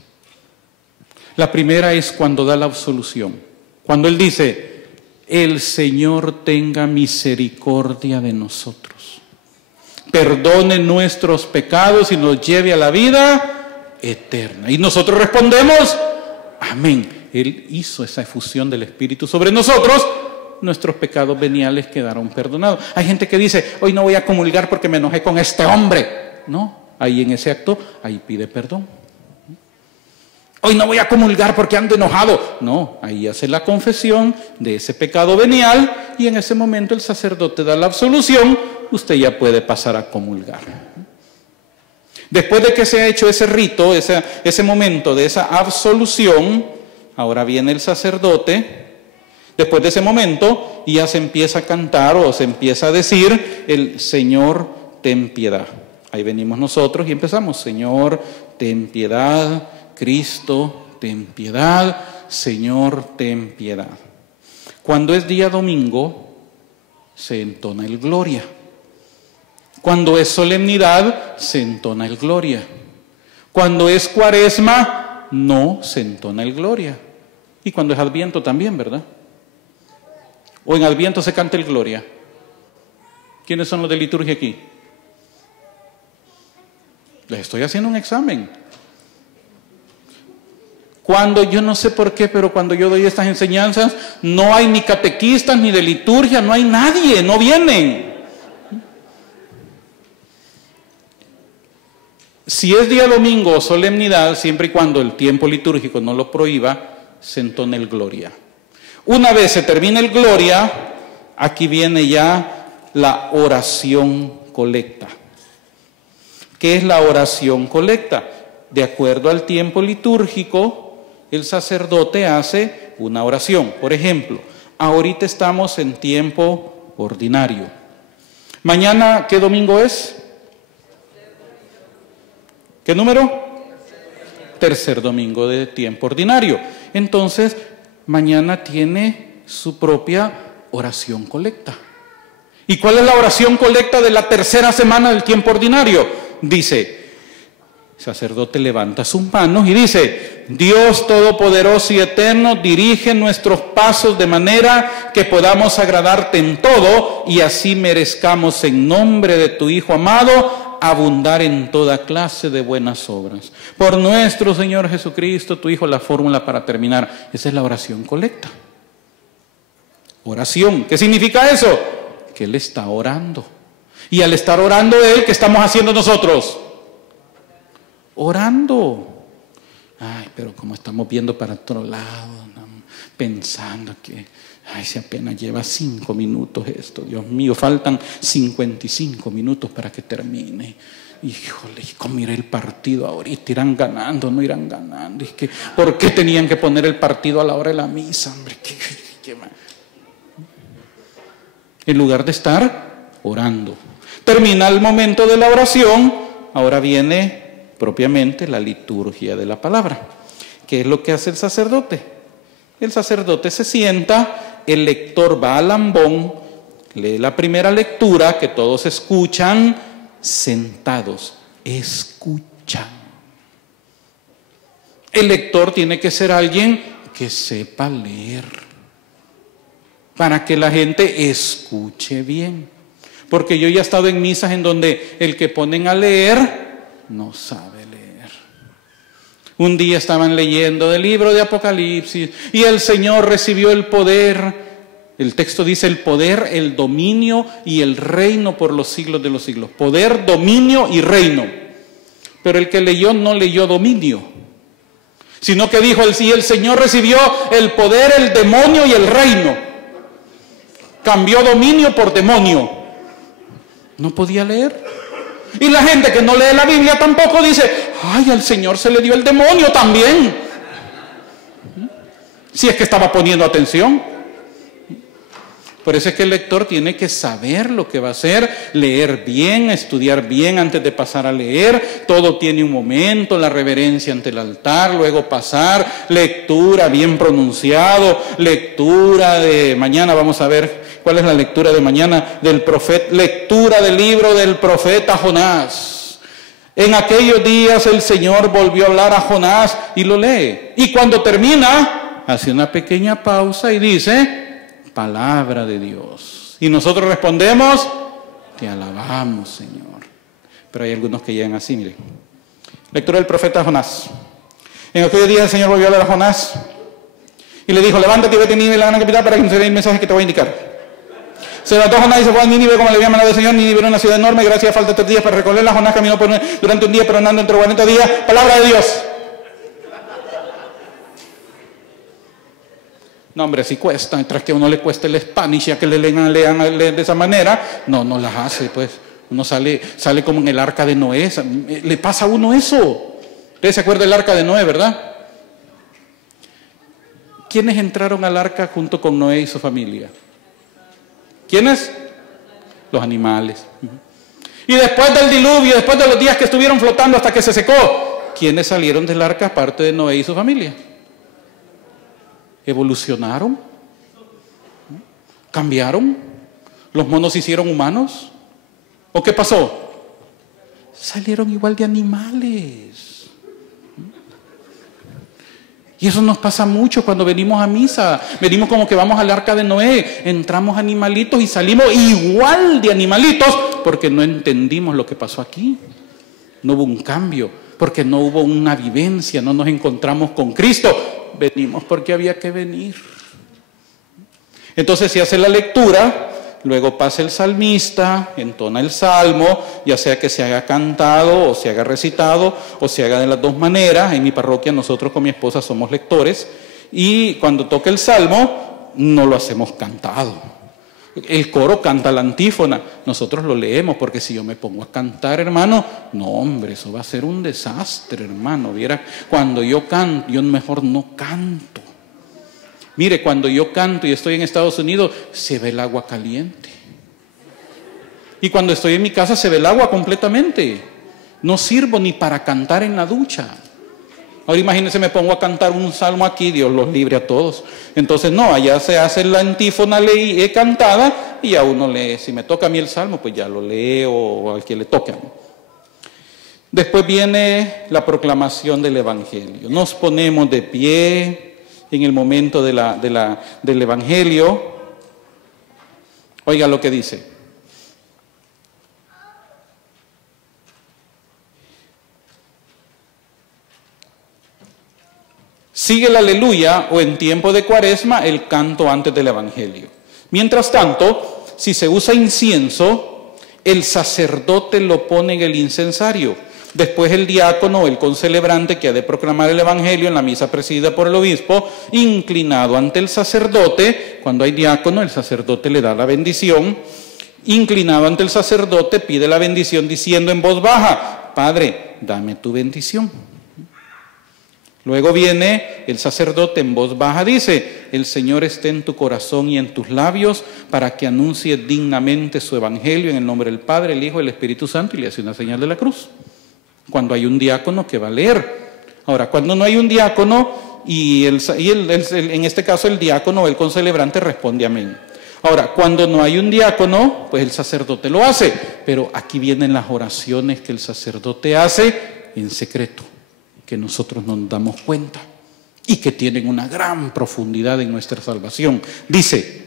La primera es cuando da la absolución. Cuando él dice, el Señor tenga misericordia de nosotros, perdone nuestros pecados y nos lleve a la vida eterna. Y nosotros respondemos, amén. Él hizo esa efusión del Espíritu sobre nosotros, nuestros pecados veniales quedaron perdonados. Hay gente que dice, hoy no voy a comulgar porque me enojé con este hombre. No, ahí en ese acto, ahí pide perdón. Hoy no voy a comulgar porque ando enojado. No, ahí hace la confesión de ese pecado venial y en ese momento el sacerdote da la absolución, usted ya puede pasar a comulgar. Después de que se ha hecho ese rito, ese momento de esa absolución, ahora viene el sacerdote, después de ese momento, y ya se empieza a cantar o se empieza a decir, el Señor, ten piedad. Ahí venimos nosotros y empezamos, Señor, ten piedad, Cristo, ten piedad, Señor, ten piedad. Cuando es día domingo, se entona el Gloria. Cuando es solemnidad, se entona el Gloria. Cuando es Cuaresma, no se entona el Gloria. Y cuando es Adviento también, ¿verdad? O en Adviento se canta el Gloria. ¿Quiénes son los de liturgia aquí? Les estoy haciendo un examen. Cuando, yo no sé por qué, pero cuando yo doy estas enseñanzas, no hay ni catequistas, ni de liturgia, no hay nadie, no vienen. Si es día domingo o solemnidad, siempre y cuando el tiempo litúrgico no lo prohíba, se entona el Gloria. Una vez se termina el Gloria, aquí viene ya la oración colecta. ¿Qué es la oración colecta? De acuerdo al tiempo litúrgico, el sacerdote hace una oración. Por ejemplo, ahorita estamos en tiempo ordinario. Mañana, ¿qué domingo es? ¿Qué número? Tercer domingo de tiempo ordinario. Entonces, mañana tiene su propia oración colecta. ¿Y cuál es la oración colecta de la tercera semana del tiempo ordinario? Dice, el sacerdote levanta sus manos y dice, Dios Todopoderoso y Eterno, dirige nuestros pasos de manera que podamos agradarte en todo y así merezcamos en nombre de tu Hijo amado abundar en toda clase de buenas obras. Por nuestro Señor Jesucristo, tu Hijo, la fórmula para terminar. Esa es la oración colecta. Oración. ¿Qué significa eso? Que Él está orando. Y al estar orando Él, ¿qué estamos haciendo nosotros? Orando. Ay, pero como estamos viendo para otro lado, ¿no? Pensando que, ay, si apenas lleva 5 minutos esto, Dios mío, faltan 55 minutos para que termine. Híjole, ¿cómo irá el partido ahorita? ¿Irán ganando? ¿No irán ganando? Es que, ¿por qué tenían que poner el partido a la hora de la misa? Hombre, ¿qué más? En lugar de estar orando. Termina el momento de la oración, ahora viene propiamente la liturgia de la palabra. ¿Qué es lo que hace el sacerdote? El sacerdote se sienta, el lector va al ambón, lee la primera lectura que todos escuchan, sentados, escuchan. El lector tiene que ser alguien que sepa leer, para que la gente escuche bien. Porque yo ya he estado en misas en donde el que ponen a leer no sabe leer. Un día estaban leyendo del libro de Apocalipsis y el Señor recibió el poder. El texto dice el poder, el dominio y el reino por los siglos de los siglos. Poder, dominio y reino. Pero el que leyó no leyó dominio, sino que dijo, y el Señor recibió el poder, el demonio y el reino. Cambió dominio por demonio. No podía leer. Y la gente que no lee la Biblia tampoco dice, ay, al Señor se le dio el demonio también. Si es que estaba poniendo atención. Por eso es que el lector tiene que saber lo que va a hacer, leer bien, estudiar bien antes de pasar a leer. Todo tiene un momento, la reverencia ante el altar, luego pasar, lectura bien pronunciado, lectura de mañana, vamos a ver cuál es la lectura de mañana del profeta, lectura del libro del profeta Jonás. En aquellos días el Señor volvió a hablar a Jonás y lo lee. Y cuando termina, hace una pequeña pausa y dice, palabra de Dios. Y nosotros respondemos, te alabamos, Señor. Pero hay algunos que llegan así, miren. Lectura del profeta Jonás. En aquellos días el Señor volvió a hablar a Jonás Y le dijo, levántate y vete a Nínive, la gran capital, para que me el mensaje que te voy a indicar. Se levantó Jonás y se fue a Nínive como le había mandado el Señor. Nínive era una ciudad enorme, gracias falta 3 días para recorrerla. Jonás caminó durante un día, pero andando entre 40 días. Palabra de Dios. No, hombre, si cuesta, mientras que a uno le cuesta el Spanish, ya que le lean de esa manera, no las hace, pues. Uno sale como en el arca de Noé. Le pasa a uno eso. Ustedes se acuerdan del arca de Noé, ¿verdad? ¿Quiénes entraron al arca junto con Noé y su familia? ¿Quiénes? Los animales. Y después del diluvio, después de los días que estuvieron flotando hasta que se secó, ¿quiénes salieron del arca aparte de Noé y su familia? ¿Evolucionaron? ¿Cambiaron? ¿Los monos se hicieron humanos? ¿O qué pasó? Salieron igual de animales. Y eso nos pasa mucho cuando venimos a misa. Venimos como que vamos al arca de Noé. Entramos animalitos y salimos igual de animalitos porque no entendimos lo que pasó aquí. No hubo un cambio, porque no hubo una vivencia, no nos encontramos con Cristo. Venimos porque había que venir. Entonces se hace la lectura, luego pasa el salmista, entona el salmo, ya sea que se haga cantado o se haga recitado o se haga de las dos maneras. En mi parroquia nosotros con mi esposa somos lectores y cuando toca el salmo no lo hacemos cantado. El coro canta la antífona, nosotros lo leemos, porque si yo me pongo a cantar, hermano, no, hombre, eso va a ser un desastre, hermano. Viera, cuando yo canto, yo mejor no canto. Mire, cuando yo canto y estoy en Estados Unidos, se ve el agua caliente. Y cuando estoy en mi casa, se ve el agua completamente. No sirvo ni para cantar en la ducha. Ahora imagínense, me pongo a cantar un salmo aquí, Dios los libre a todos. Entonces no, allá se hace la antífona cantada y a uno lee. Si me toca a mí el salmo, pues ya lo leo o al que le toque. Después viene la proclamación del Evangelio. Nos ponemos de pie en el momento del Evangelio. Oiga lo que dice. Sigue el aleluya o en tiempo de Cuaresma el canto antes del Evangelio. Mientras tanto, si se usa incienso, el sacerdote lo pone en el incensario. Después el diácono o el concelebrante que ha de proclamar el Evangelio en la misa presidida por el obispo, inclinado ante el sacerdote. Cuando hay diácono, el sacerdote le da la bendición. Inclinado ante el sacerdote, pide la bendición diciendo en voz baja: Padre, dame tu bendición. Luego viene el sacerdote en voz baja, dice: el Señor esté en tu corazón y en tus labios para que anuncie dignamente su evangelio en el nombre del Padre, el Hijo y el Espíritu Santo, y le hace una señal de la cruz. Cuando hay un diácono que va a leer. Ahora, cuando no hay un diácono en este caso el diácono o el concelebrante responde amén. Ahora, cuando no hay un diácono, pues el sacerdote lo hace, pero aquí vienen las oraciones que el sacerdote hace en secreto, que nosotros no nos damos cuenta y que tienen una gran profundidad en nuestra salvación. Dice: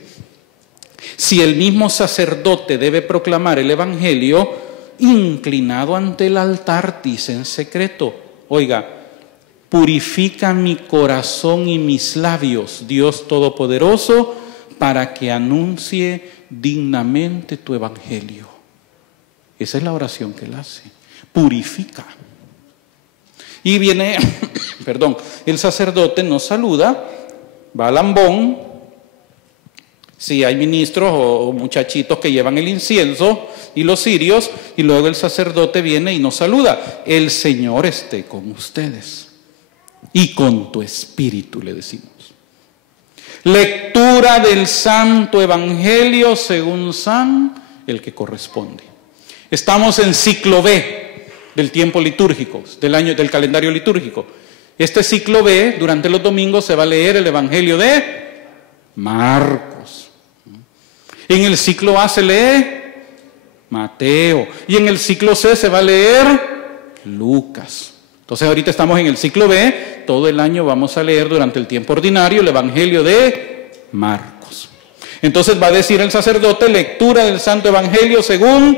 si el mismo sacerdote debe proclamar el Evangelio, inclinado ante el altar, dice en secreto, oiga, purifica mi corazón y mis labios, Dios Todopoderoso, para que anuncie dignamente tu Evangelio. Esa es la oración que él hace. Purifica. Y viene, el sacerdote nos saluda, va al ambón, si hay ministros o muchachitos que llevan el incienso y los cirios, y luego el sacerdote viene y nos saluda. El Señor esté con ustedes y con tu espíritu, le decimos. Lectura del Santo Evangelio según San, el que corresponde. Estamos en ciclo B del tiempo litúrgico, del calendario litúrgico. Este ciclo B, durante los domingos, se va a leer el Evangelio de Marcos. En el ciclo A se lee Mateo. Y en el ciclo C se va a leer Lucas. Entonces ahorita estamos en el ciclo B. Todo el año vamos a leer durante el tiempo ordinario el Evangelio de Marcos. Entonces va a decir el sacerdote: lectura del Santo Evangelio según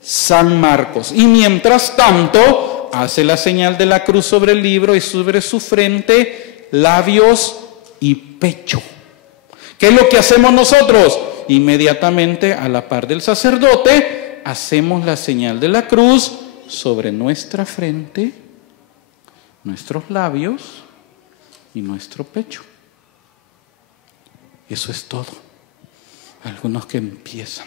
San Marcos. Y mientras tanto hace la señal de la cruz sobre el libro y sobre su frente, labios y pecho. ¿Qué es lo que hacemos nosotros? Inmediatamente a la par del sacerdote, hacemos la señal de la cruz sobre nuestra frente, nuestros labios y nuestro pecho. Eso es todo. Algunos que empiezan.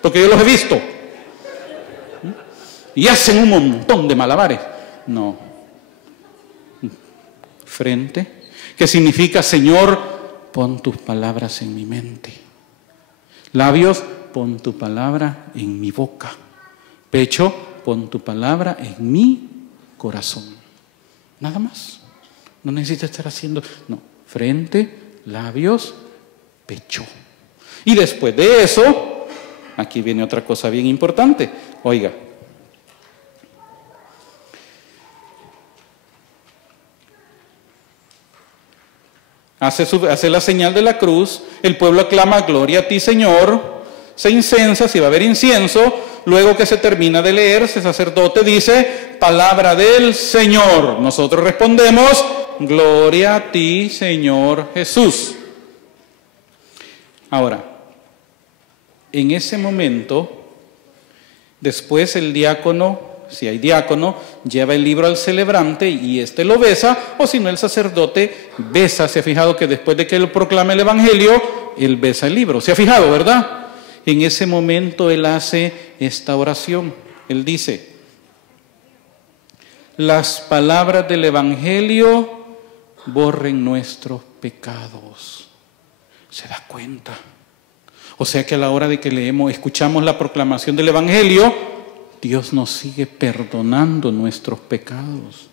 Porque yo los he visto. Y hacen un montón de malabares. No. Frente, que significa, Señor, pon tus palabras en mi mente. Labios, pon tu palabra en mi boca. Pecho, pon tu palabra en mi corazón. Nada más. No necesitas estar haciendo, no. Frente, labios, pecho. Y después de eso, aquí viene otra cosa bien importante. Oiga. Hace la señal de la cruz, el pueblo aclama, gloria a ti, Señor, se incensa, si va a haber incienso, luego que se termina de leer, el sacerdote dice, palabra del Señor. Nosotros respondemos, gloria a ti, Señor Jesús. Ahora, en ese momento, después el diácono, si hay diácono, lleva el libro al celebrante y éste lo besa, o si no el sacerdote besa. ¿Se ha fijado que después de que él proclame el evangelio, él besa el libro? ¿Se ha fijado, verdad? En ese momento él hace esta oración. Él dice, las palabras del evangelio borren nuestros pecados. ¿Se da cuenta? O sea que a la hora de que escuchamos la proclamación del evangelio, Dios nos sigue perdonando nuestros pecados.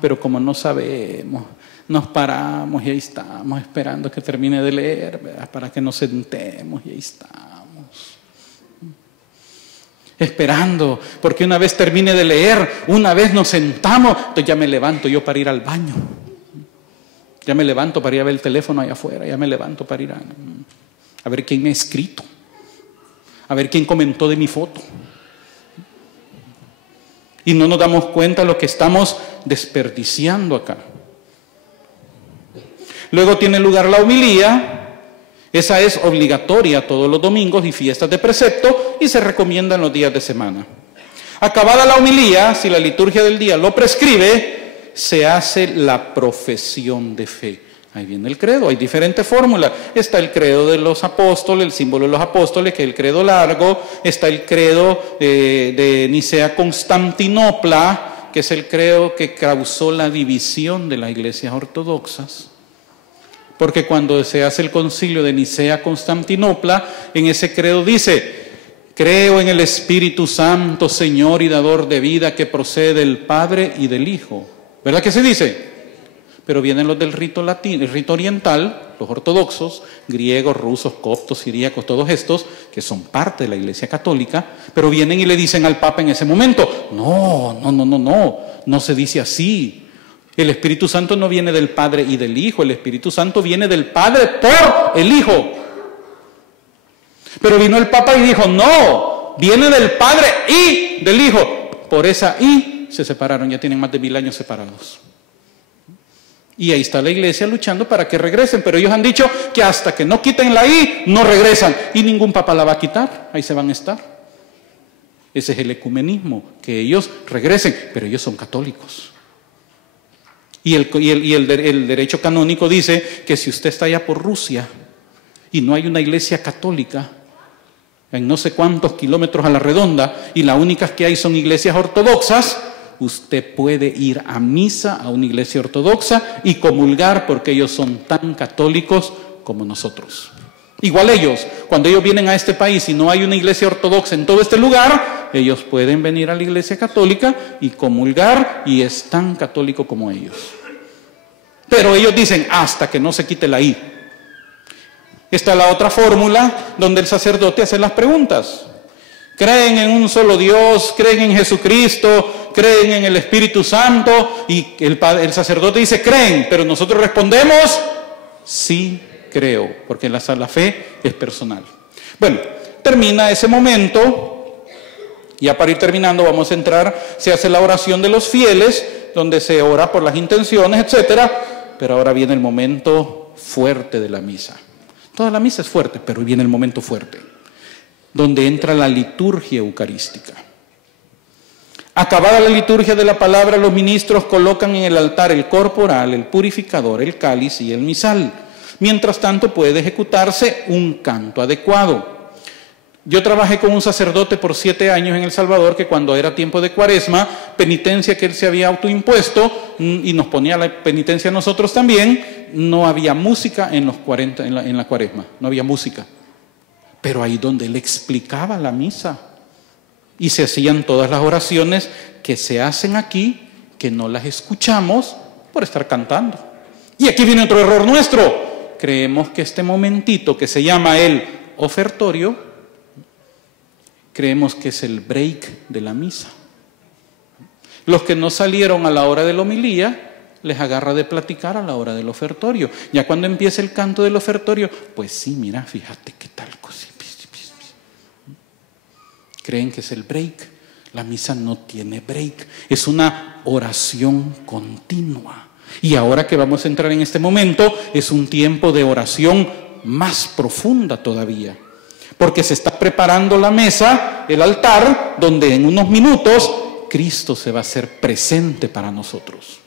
Pero como no sabemos, nos paramos y ahí estamos esperando que termine de leer, ¿verdad? Para que nos sentemos y ahí estamos. Esperando, porque una vez termine de leer, una vez nos sentamos, entonces ya me levanto yo para ir al baño. Ya me levanto para ir a ver el teléfono allá afuera, ya me levanto para ir a ver quién me ha escrito, a ver quién comentó de mi foto. Y no nos damos cuenta de lo que estamos desperdiciando acá. Luego tiene lugar la homilía. Esa es obligatoria todos los domingos y fiestas de precepto y se recomienda en los días de semana. Acabada la homilía, si la liturgia del día lo prescribe, se hace la profesión de fe. Ahí viene el credo, hay diferentes fórmulas. Está el credo de los apóstoles, el símbolo de los apóstoles, que es el credo largo. Está el credo de Nicea-Constantinopla, que es el credo que causó la división de las iglesias ortodoxas. Porque cuando se hace el concilio de Nicea-Constantinopla, en ese credo dice, creo en el Espíritu Santo, Señor y dador de vida, que procede del Padre y del Hijo. ¿Verdad que se dice? Pero vienen los del rito latino, el rito oriental, los ortodoxos, griegos, rusos, coptos, siríacos, todos estos, que son parte de la Iglesia Católica, pero vienen y le dicen al Papa en ese momento, no se dice así. El Espíritu Santo no viene del Padre y del Hijo, el Espíritu Santo viene del Padre por el Hijo. Pero vino el Papa y dijo, no, viene del Padre y del Hijo. Por esa y se separaron, ya tienen más de 1000 años separados. Y ahí está la iglesia luchando para que regresen, pero ellos han dicho que hasta que no quiten la I, no regresan. Y ningún papa la va a quitar, ahí se van a estar. Ese es el ecumenismo, que ellos regresen, pero ellos son católicos. Y el derecho canónico dice que si usted está allá por Rusia y no hay una iglesia católica, en no sé cuántos kilómetros a la redonda, y las únicas que hay son iglesias ortodoxas, usted puede ir a misa a una iglesia ortodoxa y comulgar porque ellos son tan católicos como nosotros. Igual ellos, cuando ellos vienen a este país y no hay una iglesia ortodoxa en todo este lugar, ellos pueden venir a la iglesia católica y comulgar y es tan católico como ellos. Pero ellos dicen hasta que no se quite la I. Está la otra fórmula donde el sacerdote hace las preguntas. ¿Creen en un solo Dios? ¿Creen en Jesucristo? ¿Creen en el Espíritu Santo? Y el sacerdote dice, creen, pero nosotros respondemos, sí creo, porque la fe es personal. Bueno, Termina ese momento, ya para ir terminando vamos a entrar, se hace la oración de los fieles, donde se ora por las intenciones, etcétera. Pero ahora viene el momento fuerte de la misa. Toda la misa es fuerte, pero viene el momento fuerte, donde entra la liturgia eucarística. Acabada la liturgia de la palabra, los ministros colocan en el altar el corporal, el purificador, el cáliz y el misal. Mientras tanto puede ejecutarse un canto adecuado. Yo trabajé con un sacerdote por 7 años en El Salvador, que cuando era tiempo de Cuaresma, penitencia que él se había autoimpuesto, y nos ponía la penitencia a nosotros también, no había música en la Cuaresma, no había música. Pero ahí donde él explicaba la misa, y se hacían todas las oraciones que se hacen aquí, que no las escuchamos por estar cantando. Y aquí viene otro error nuestro. Creemos que este momentito que se llama el ofertorio, creemos que es el break de la misa. Los que no salieron a la hora de la homilía, les agarra de platicar a la hora del ofertorio. Ya cuando empieza el canto del ofertorio, pues sí, mira, fíjate qué tal cosa. Creen que es el break. La misa no tiene break. Es una oración continua. Y ahora que vamos a entrar en este momento, es un tiempo de oración más profunda todavía. Porque se está preparando la mesa, el altar, donde en unos minutos Cristo se va a hacer presente para nosotros.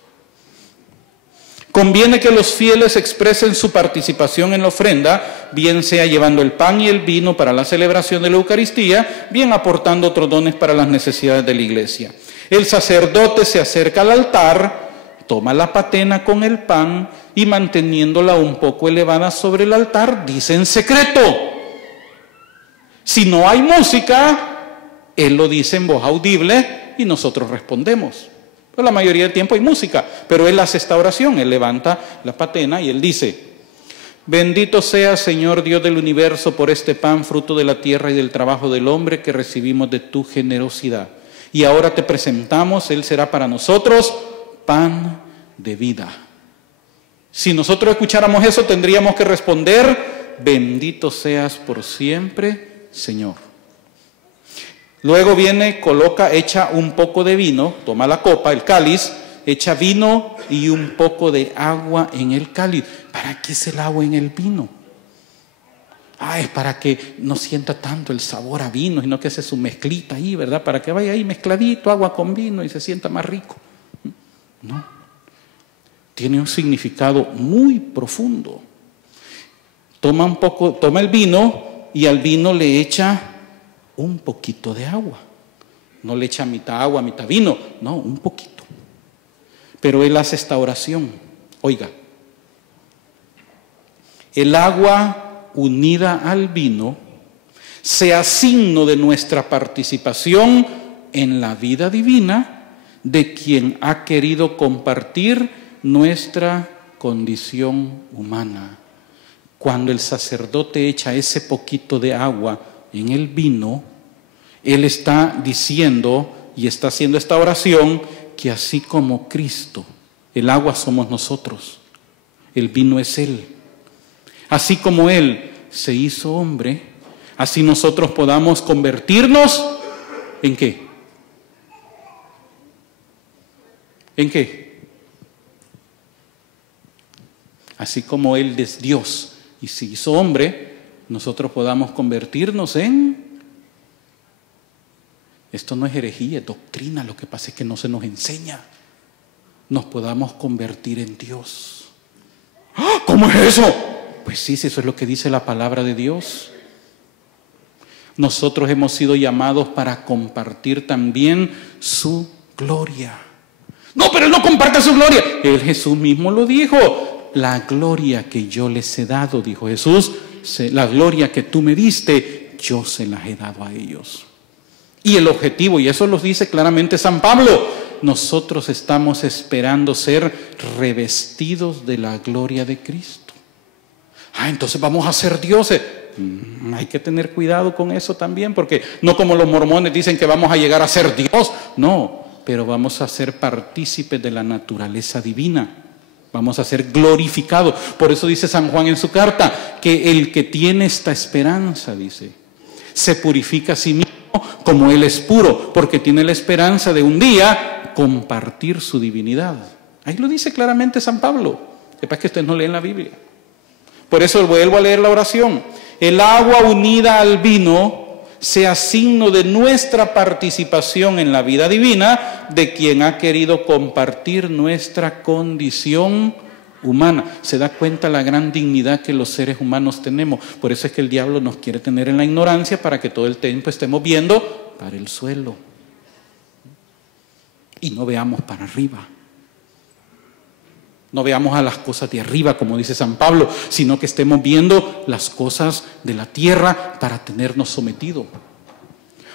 Conviene que los fieles expresen su participación en la ofrenda, bien sea llevando el pan y el vino para la celebración de la Eucaristía, bien aportando otros dones para las necesidades de la iglesia. El sacerdote se acerca al altar, toma la patena con el pan y manteniéndola un poco elevada sobre el altar, dice en secreto. Si no hay música, él lo dice en voz audible y nosotros respondemos. Pues la mayoría del tiempo hay música, pero él hace esta oración, él levanta la patena y él dice: bendito seas, Señor Dios del universo, por este pan, fruto de la tierra y del trabajo del hombre que recibimos de tu generosidad. Y ahora te presentamos, él será para nosotros pan de vida. Si nosotros escucháramos eso, tendríamos que responder: bendito seas por siempre, Señor. Luego viene, coloca, echa un poco de vino, toma la copa, el cáliz, echa vino y un poco de agua en el cáliz. ¿Para qué es el agua en el vino? Es para que no sienta tanto el sabor a vino, sino que hace su mezclita ahí, ¿verdad? Para que vaya ahí mezcladito, agua con vino y se sienta más rico. No. Tiene un significado muy profundo. Toma el vino y al vino le echa un poquito de agua. No le echa mitad agua, mitad vino, no, un poquito. Pero él hace esta oración. Oiga, el agua unida al vino sea signo de nuestra participación en la vida divina de quien ha querido compartir nuestra condición humana. Cuando el sacerdote echa ese poquito de agua en el vino, él está diciendo y está haciendo esta oración que así como Cristo, el agua somos nosotros, el vino es Él. Así como Él se hizo hombre, así nosotros podamos convertirnos ¿en qué? ¿En qué? Así como Él es Dios y se hizo hombre, nosotros podamos convertirnos en... Esto no es herejía, es doctrina, lo que pasa es que no se nos enseña. Nos podamos convertir en Dios. ¿Cómo es eso? Pues sí, eso es lo que dice la palabra de Dios. Nosotros hemos sido llamados para compartir también su gloria. No, pero Él no comparte su gloria. Jesús mismo lo dijo. La gloria que yo les he dado, dijo Jesús, la gloria que tú me diste, yo se las he dado a ellos. Y el objetivo, y eso lo dice claramente San Pablo, nosotros estamos esperando ser revestidos de la gloria de Cristo. Entonces vamos a ser dioses. Hay que tener cuidado con eso también, porque no como los mormones dicen que vamos a llegar a ser Dios, no, pero vamos a ser partícipes de la naturaleza divina. Vamos a ser glorificados. Por eso dice San Juan en su carta, que el que tiene esta esperanza, dice, se purifica a sí mismo como Él es puro, porque tiene la esperanza de un día compartir su divinidad. Ahí lo dice claramente San Pablo. Sepa que ustedes no leen la Biblia. Por eso vuelvo a leer la oración. El agua unida al vino sea signo de nuestra participación en la vida divina de quien ha querido compartir nuestra condición humana. Se da cuenta la gran dignidad que los seres humanos tenemos. Por eso es que el diablo nos quiere tener en la ignorancia, para que todo el tiempo estemos viendo para el suelo y no veamos para arriba. No veamos a las cosas de arriba, como dice San Pablo, sino que estemos viendo las cosas de la tierra para tenernos sometidos.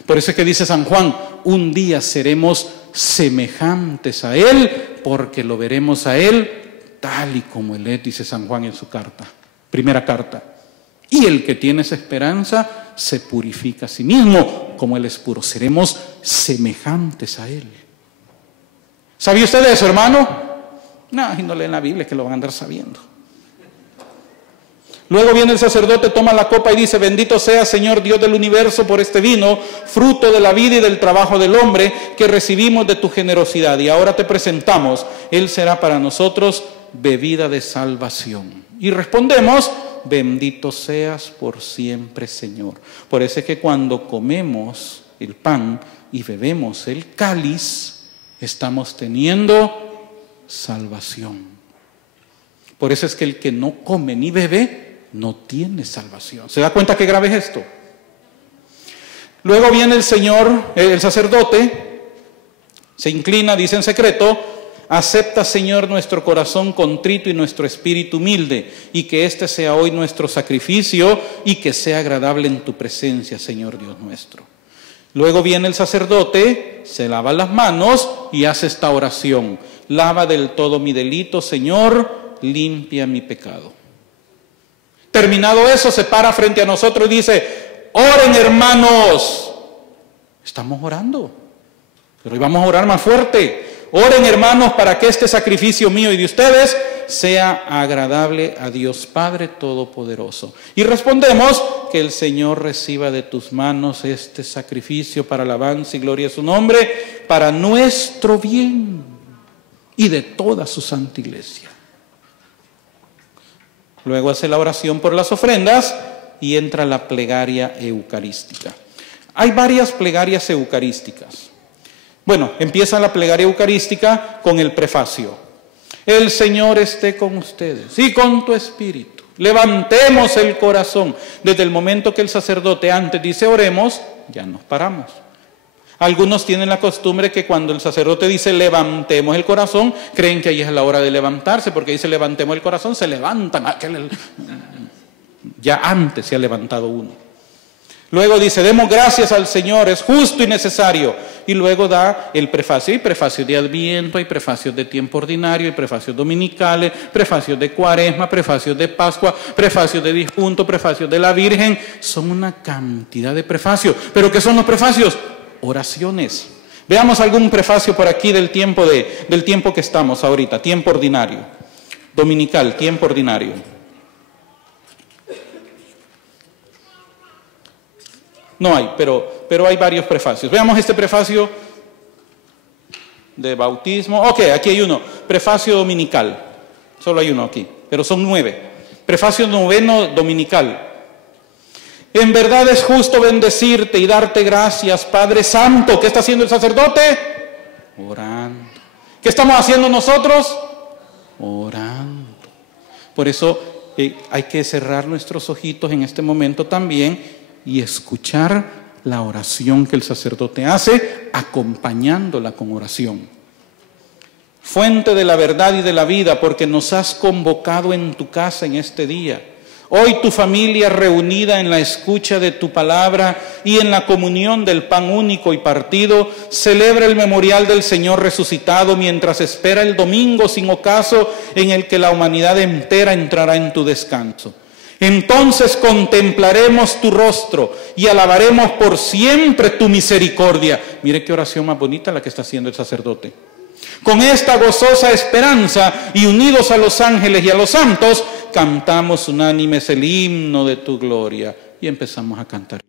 Por eso es que dice San Juan, un día seremos semejantes a Él, porque lo veremos a Él tal y como Él es, dice San Juan en su carta, primera carta. Y el que tiene esa esperanza se purifica a sí mismo, como Él es puro. Seremos semejantes a Él. ¿Sabía usted eso, hermano? No, y no leen la Biblia, que lo van a andar sabiendo. Luego viene el sacerdote, toma la copa y dice: bendito sea, Señor Dios del universo, por este vino, fruto de la vida y del trabajo del hombre, que recibimos de tu generosidad. Y ahora te presentamos, Él será para nosotros bebida de salvación. Y respondemos: bendito seas por siempre, Señor. Por eso es que cuando comemos el pan y bebemos el cáliz, estamos teniendo salvación. Por eso es que el que no come ni bebe no tiene salvación. ¿Se da cuenta qué grave es esto? Luego viene el Señor, el sacerdote, se inclina, dice en secreto: acepta, Señor, nuestro corazón contrito y nuestro espíritu humilde, y que este sea hoy nuestro sacrificio y que sea agradable en tu presencia, Señor Dios nuestro. Luego viene el sacerdote, se lava las manos y hace esta oración: lava del todo mi delito, Señor, limpia mi pecado. Terminado eso, se para frente a nosotros y dice: oren, hermanos. Estamos orando, pero hoy vamos a orar más fuerte. Oren, hermanos, para que este sacrificio mío y de ustedes sea agradable a Dios Padre Todopoderoso. Y respondemos: que el Señor reciba de tus manos este sacrificio para alabanza y gloria de su nombre, para nuestro bien y de toda su santa iglesia. Luego hace la oración por las ofrendas y entra la plegaria eucarística. Hay varias plegarias eucarísticas. Bueno, empieza la plegaria eucarística con el prefacio: el Señor esté con ustedes y con tu espíritu. Levantemos el corazón. Desde el momento que el sacerdote antes dice oremos, ya nos paramos. Algunos tienen la costumbre que cuando el sacerdote dice levantemos el corazón, creen que ahí es la hora de levantarse, porque dice levantemos el corazón, se levantan. Ya antes se ha levantado uno. Luego dice: demos gracias al Señor, es justo y necesario. Y luego da el prefacio. Hay prefacios de Adviento, hay prefacios de tiempo ordinario, hay prefacios dominicales, prefacios de Cuaresma, prefacios de Pascua, prefacios de difunto, prefacios de la Virgen. Son una cantidad de prefacios. ¿Pero qué son los prefacios? Oraciones. Veamos algún prefacio por aquí del tiempo que estamos ahorita, tiempo ordinario. Dominical, tiempo ordinario. No hay, pero hay varios prefacios. Veamos este prefacio de bautismo. Ok, aquí hay uno. Prefacio dominical. Solo hay uno aquí, pero son 9. Prefacio noveno dominical. En verdad es justo bendecirte y darte gracias, Padre Santo. ¿Qué está haciendo el sacerdote? Orando. ¿Qué estamos haciendo nosotros? Orando. Por eso hay que cerrar nuestros ojitos en este momento también y escuchar la oración que el sacerdote hace, acompañándola con oración. Fuente de la verdad y de la vida, porque nos has convocado en tu casa en este día. Hoy tu familia reunida en la escucha de tu palabra y en la comunión del pan único y partido, celebra el memorial del Señor resucitado mientras espera el domingo sin ocaso en el que la humanidad entera entrará en tu descanso. Entonces contemplaremos tu rostro y alabaremos por siempre tu misericordia. Mire qué oración más bonita la que está haciendo el sacerdote. Con esta gozosa esperanza y unidos a los ángeles y a los santos, cantamos unánimes el himno de tu gloria. Y empezamos a cantar.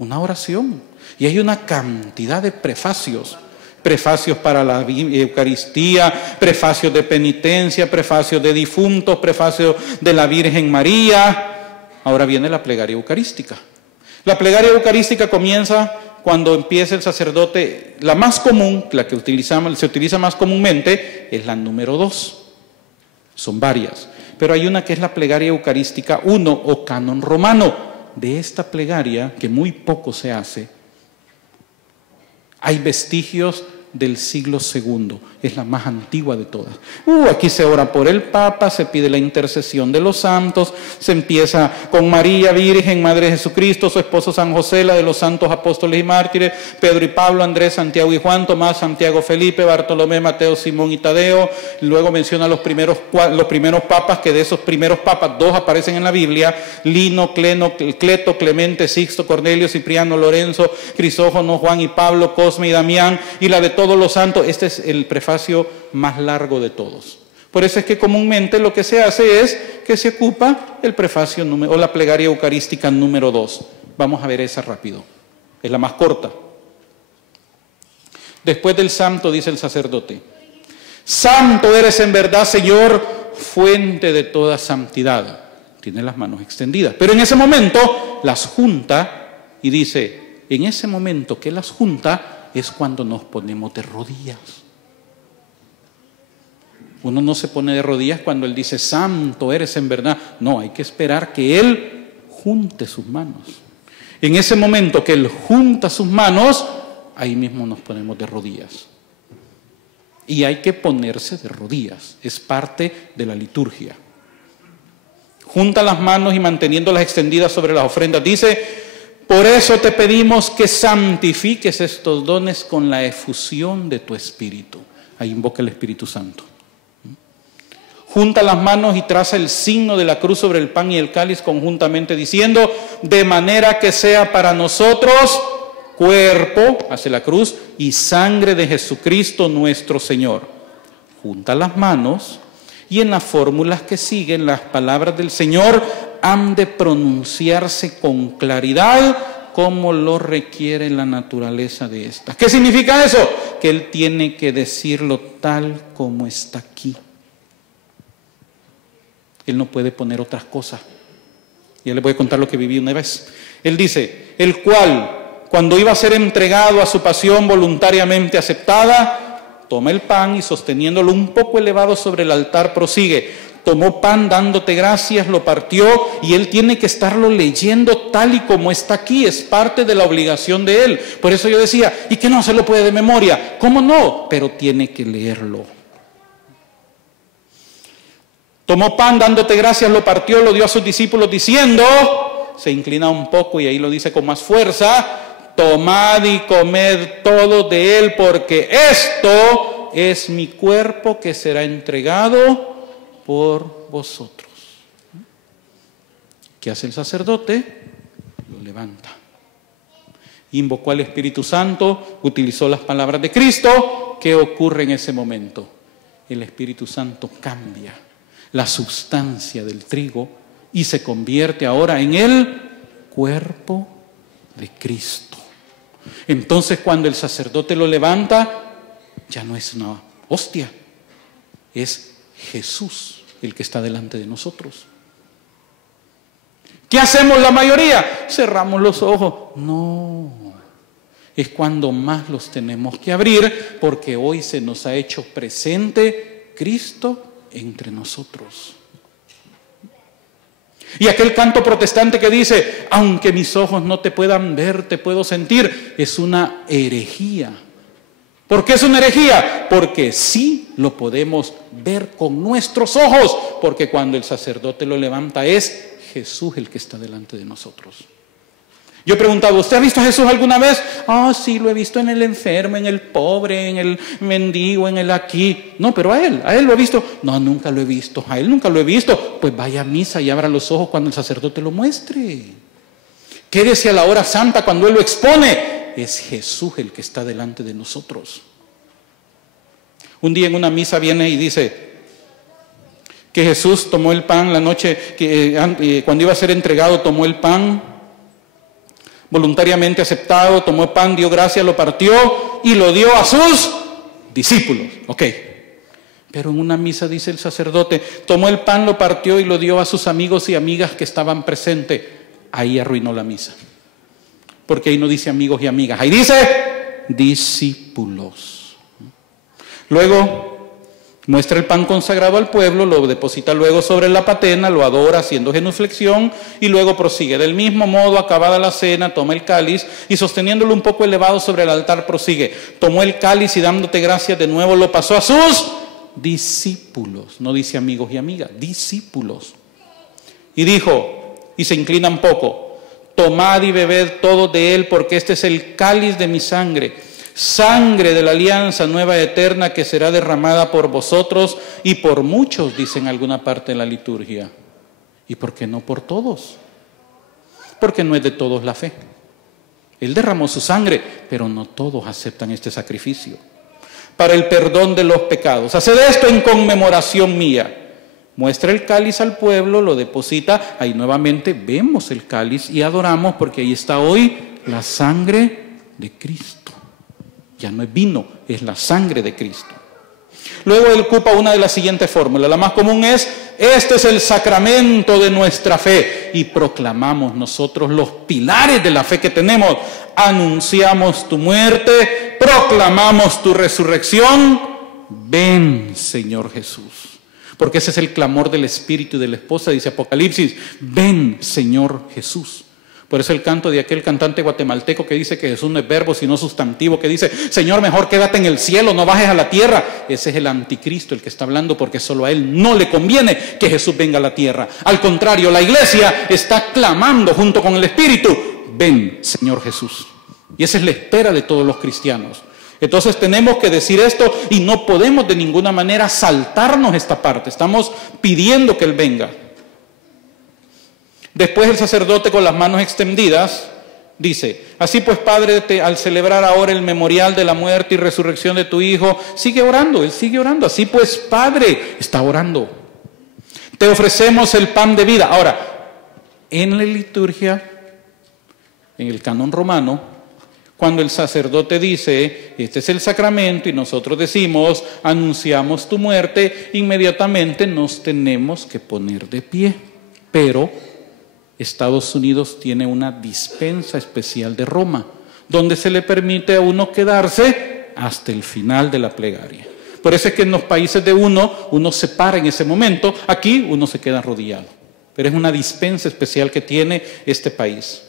una oración. Y hay una cantidad de prefacios. Prefacios para la Eucaristía, prefacios de penitencia, prefacios de difuntos, prefacios de la Virgen María. Ahora viene la plegaria eucarística. La plegaria eucarística comienza cuando empieza el sacerdote. La más común, la que se utiliza más comúnmente, es la número 2. Son varias. Pero hay una que es la plegaria eucarística 1 o canon romano. De esta plegaria, que muy poco se hace, hay vestigios del siglo II, es la más antigua de todas. Aquí se ora por el Papa, se pide la intercesión de los santos, se empieza con María Virgen, Madre de Jesucristo, su esposo San José, la de los santos apóstoles y mártires, Pedro y Pablo, Andrés, Santiago y Juan, Tomás, Santiago, Felipe, Bartolomé, Mateo, Simón y Tadeo. Luego menciona los primeros papas, que de esos primeros papas 2 aparecen en la Biblia: Lino, Cleto, Clemente, Sixto, Cornelio, Cipriano, Lorenzo, Crisógono, Juan y Pablo, Cosme y Damián, y la de todos los santos. Este es el prefacio más largo de todos. Por eso es que comúnmente lo que se hace es que se ocupa el prefacio o la plegaria eucarística número 2. Vamos a ver esa rápido. Es la más corta. Después del santo dice el sacerdote: Santo eres en verdad, Señor, fuente de toda santidad. Tiene las manos extendidas. Pero en ese momento las junta y dice, en ese momento que las junta, es cuando nos ponemos de rodillas. Uno no se pone de rodillas cuando Él dice, santo eres en verdad. No, hay que esperar que Él junte sus manos. En ese momento que Él junta sus manos, ahí mismo nos ponemos de rodillas. Y hay que ponerse de rodillas. Es parte de la liturgia. Junta las manos y manteniéndolas extendidas sobre las ofrendas. Dice, por eso te pedimos que santifiques estos dones con la efusión de tu Espíritu. Ahí invoca el Espíritu Santo. Junta las manos y traza el signo de la cruz sobre el pan y el cáliz conjuntamente diciendo, de manera que sea para nosotros cuerpo, hace la cruz, y sangre de Jesucristo nuestro Señor. Junta las manos y en las fórmulas que siguen las palabras del Señor han de pronunciarse con claridad como lo requiere la naturaleza de esta. ¿Qué significa eso? Que Él tiene que decirlo tal como está aquí. Él no puede poner otras cosas. Ya les voy a contar lo que viví una vez. Él dice, el cual, cuando iba a ser entregado a su pasión voluntariamente aceptada, toma el pan y sosteniéndolo un poco elevado sobre el altar prosigue. Tomó pan dándote gracias, lo partió y Él tiene que estarlo leyendo tal y como está aquí. Es parte de la obligación de Él. Por eso yo decía, ¿y que no se lo puede de memoria? ¿Cómo no? Pero tiene que leerlo. Tomó pan dándote gracias, lo partió, lo dio a sus discípulos diciendo, se inclina un poco y ahí lo dice con más fuerza, tomad y comed todo de él porque esto es mi cuerpo que será entregado por vosotros. ¿Qué hace el sacerdote? Lo levanta. Invocó al Espíritu Santo, utilizó las palabras de Cristo. ¿Qué ocurre en ese momento? El Espíritu Santo cambia la sustancia del trigo y se convierte ahora en el cuerpo de Cristo. Entonces cuando el sacerdote lo levanta, ya no es una hostia, es Jesús el que está delante de nosotros. ¿Qué hacemos la mayoría? Cerramos los ojos. No, es cuando más los tenemos que abrir, porque hoy se nos ha hecho presente Cristo entre nosotros. Y aquel canto protestante que dice, aunque mis ojos no te puedan ver, te puedo sentir, es una herejía. ¿Por qué es una herejía? Porque sí lo podemos ver con nuestros ojos, porque cuando el sacerdote lo levanta es Jesús el que está delante de nosotros. Yo preguntaba, ¿usted ha visto a Jesús alguna vez? Sí, lo he visto en el enfermo, en el pobre, en el mendigo, en el aquí. No, pero a él lo he visto. No, nunca lo he visto, a él nunca lo he visto. Pues vaya a misa y abra los ojos cuando el sacerdote lo muestre. Quédese a la hora santa cuando él lo expone. Es Jesús el que está delante de nosotros. Un día en una misa viene y dice que Jesús tomó el pan la noche, cuando iba a ser entregado tomó el pan, voluntariamente aceptado, tomó el pan, dio gracias, lo partió y lo dio a sus discípulos. Ok. Pero en una misa dice el sacerdote, tomó el pan, lo partió y lo dio a sus amigos y amigas que estaban presentes. Ahí arruinó la misa. Porque ahí no dice amigos y amigas, ahí dice discípulos. Luego muestra el pan consagrado al pueblo, lo deposita luego sobre la patena, lo adora haciendo genuflexión y luego prosigue. Del mismo modo, acabada la cena, toma el cáliz y sosteniéndolo un poco elevado sobre el altar prosigue. Tomó el cáliz y dándote gracias de nuevo lo pasó a sus discípulos. No dice amigos y amigas, discípulos. Y dijo, y se inclina un poco, tomad y bebed todos de él, porque este es el cáliz de mi sangre, sangre de la alianza nueva y eterna que será derramada por vosotros y por muchos, dice en alguna parte de la liturgia. ¿Y por qué no por todos? Porque no es de todos la fe. Él derramó su sangre, pero no todos aceptan este sacrificio. Para el perdón de los pecados. Haced esto en conmemoración mía. Muestra el cáliz al pueblo, lo deposita, ahí nuevamente vemos el cáliz y adoramos porque ahí está hoy la sangre de Cristo. Ya no es vino, es la sangre de Cristo. Luego él ocupa una de las siguientes fórmulas. La más común es, este es el sacramento de nuestra fe. Y proclamamos nosotros los pilares de la fe que tenemos. Anunciamos tu muerte, proclamamos tu resurrección. Ven, Señor Jesús. Porque ese es el clamor del espíritu y de la esposa, dice Apocalipsis. Ven, Señor Jesús. Por eso el canto de aquel cantante guatemalteco que dice que Jesús no es verbo sino sustantivo, que dice, Señor, mejor quédate en el cielo, no bajes a la tierra. Ese es el anticristo el que está hablando, porque solo a él no le conviene que Jesús venga a la tierra. Al contrario, la iglesia está clamando junto con el espíritu, ven, Señor Jesús. Y esa es la espera de todos los cristianos. Entonces tenemos que decir esto y no podemos de ninguna manera saltarnos esta parte. Estamos pidiendo que Él venga. Después el sacerdote con las manos extendidas dice, así pues, Padre, al celebrar ahora el memorial de la muerte y resurrección de tu Hijo, sigue orando, Él sigue orando. Así pues, Padre, está orando. Te ofrecemos el pan de vida. Ahora, en la liturgia, en el canon romano, cuando el sacerdote dice, este es el sacramento, y nosotros decimos, anunciamos tu muerte, inmediatamente nos tenemos que poner de pie. Pero Estados Unidos tiene una dispensa especial de Roma, donde se le permite a uno quedarse hasta el final de la plegaria. Por eso es que en los países de uno se para en ese momento, aquí uno se queda arrodillado. Pero es una dispensa especial que tiene este país.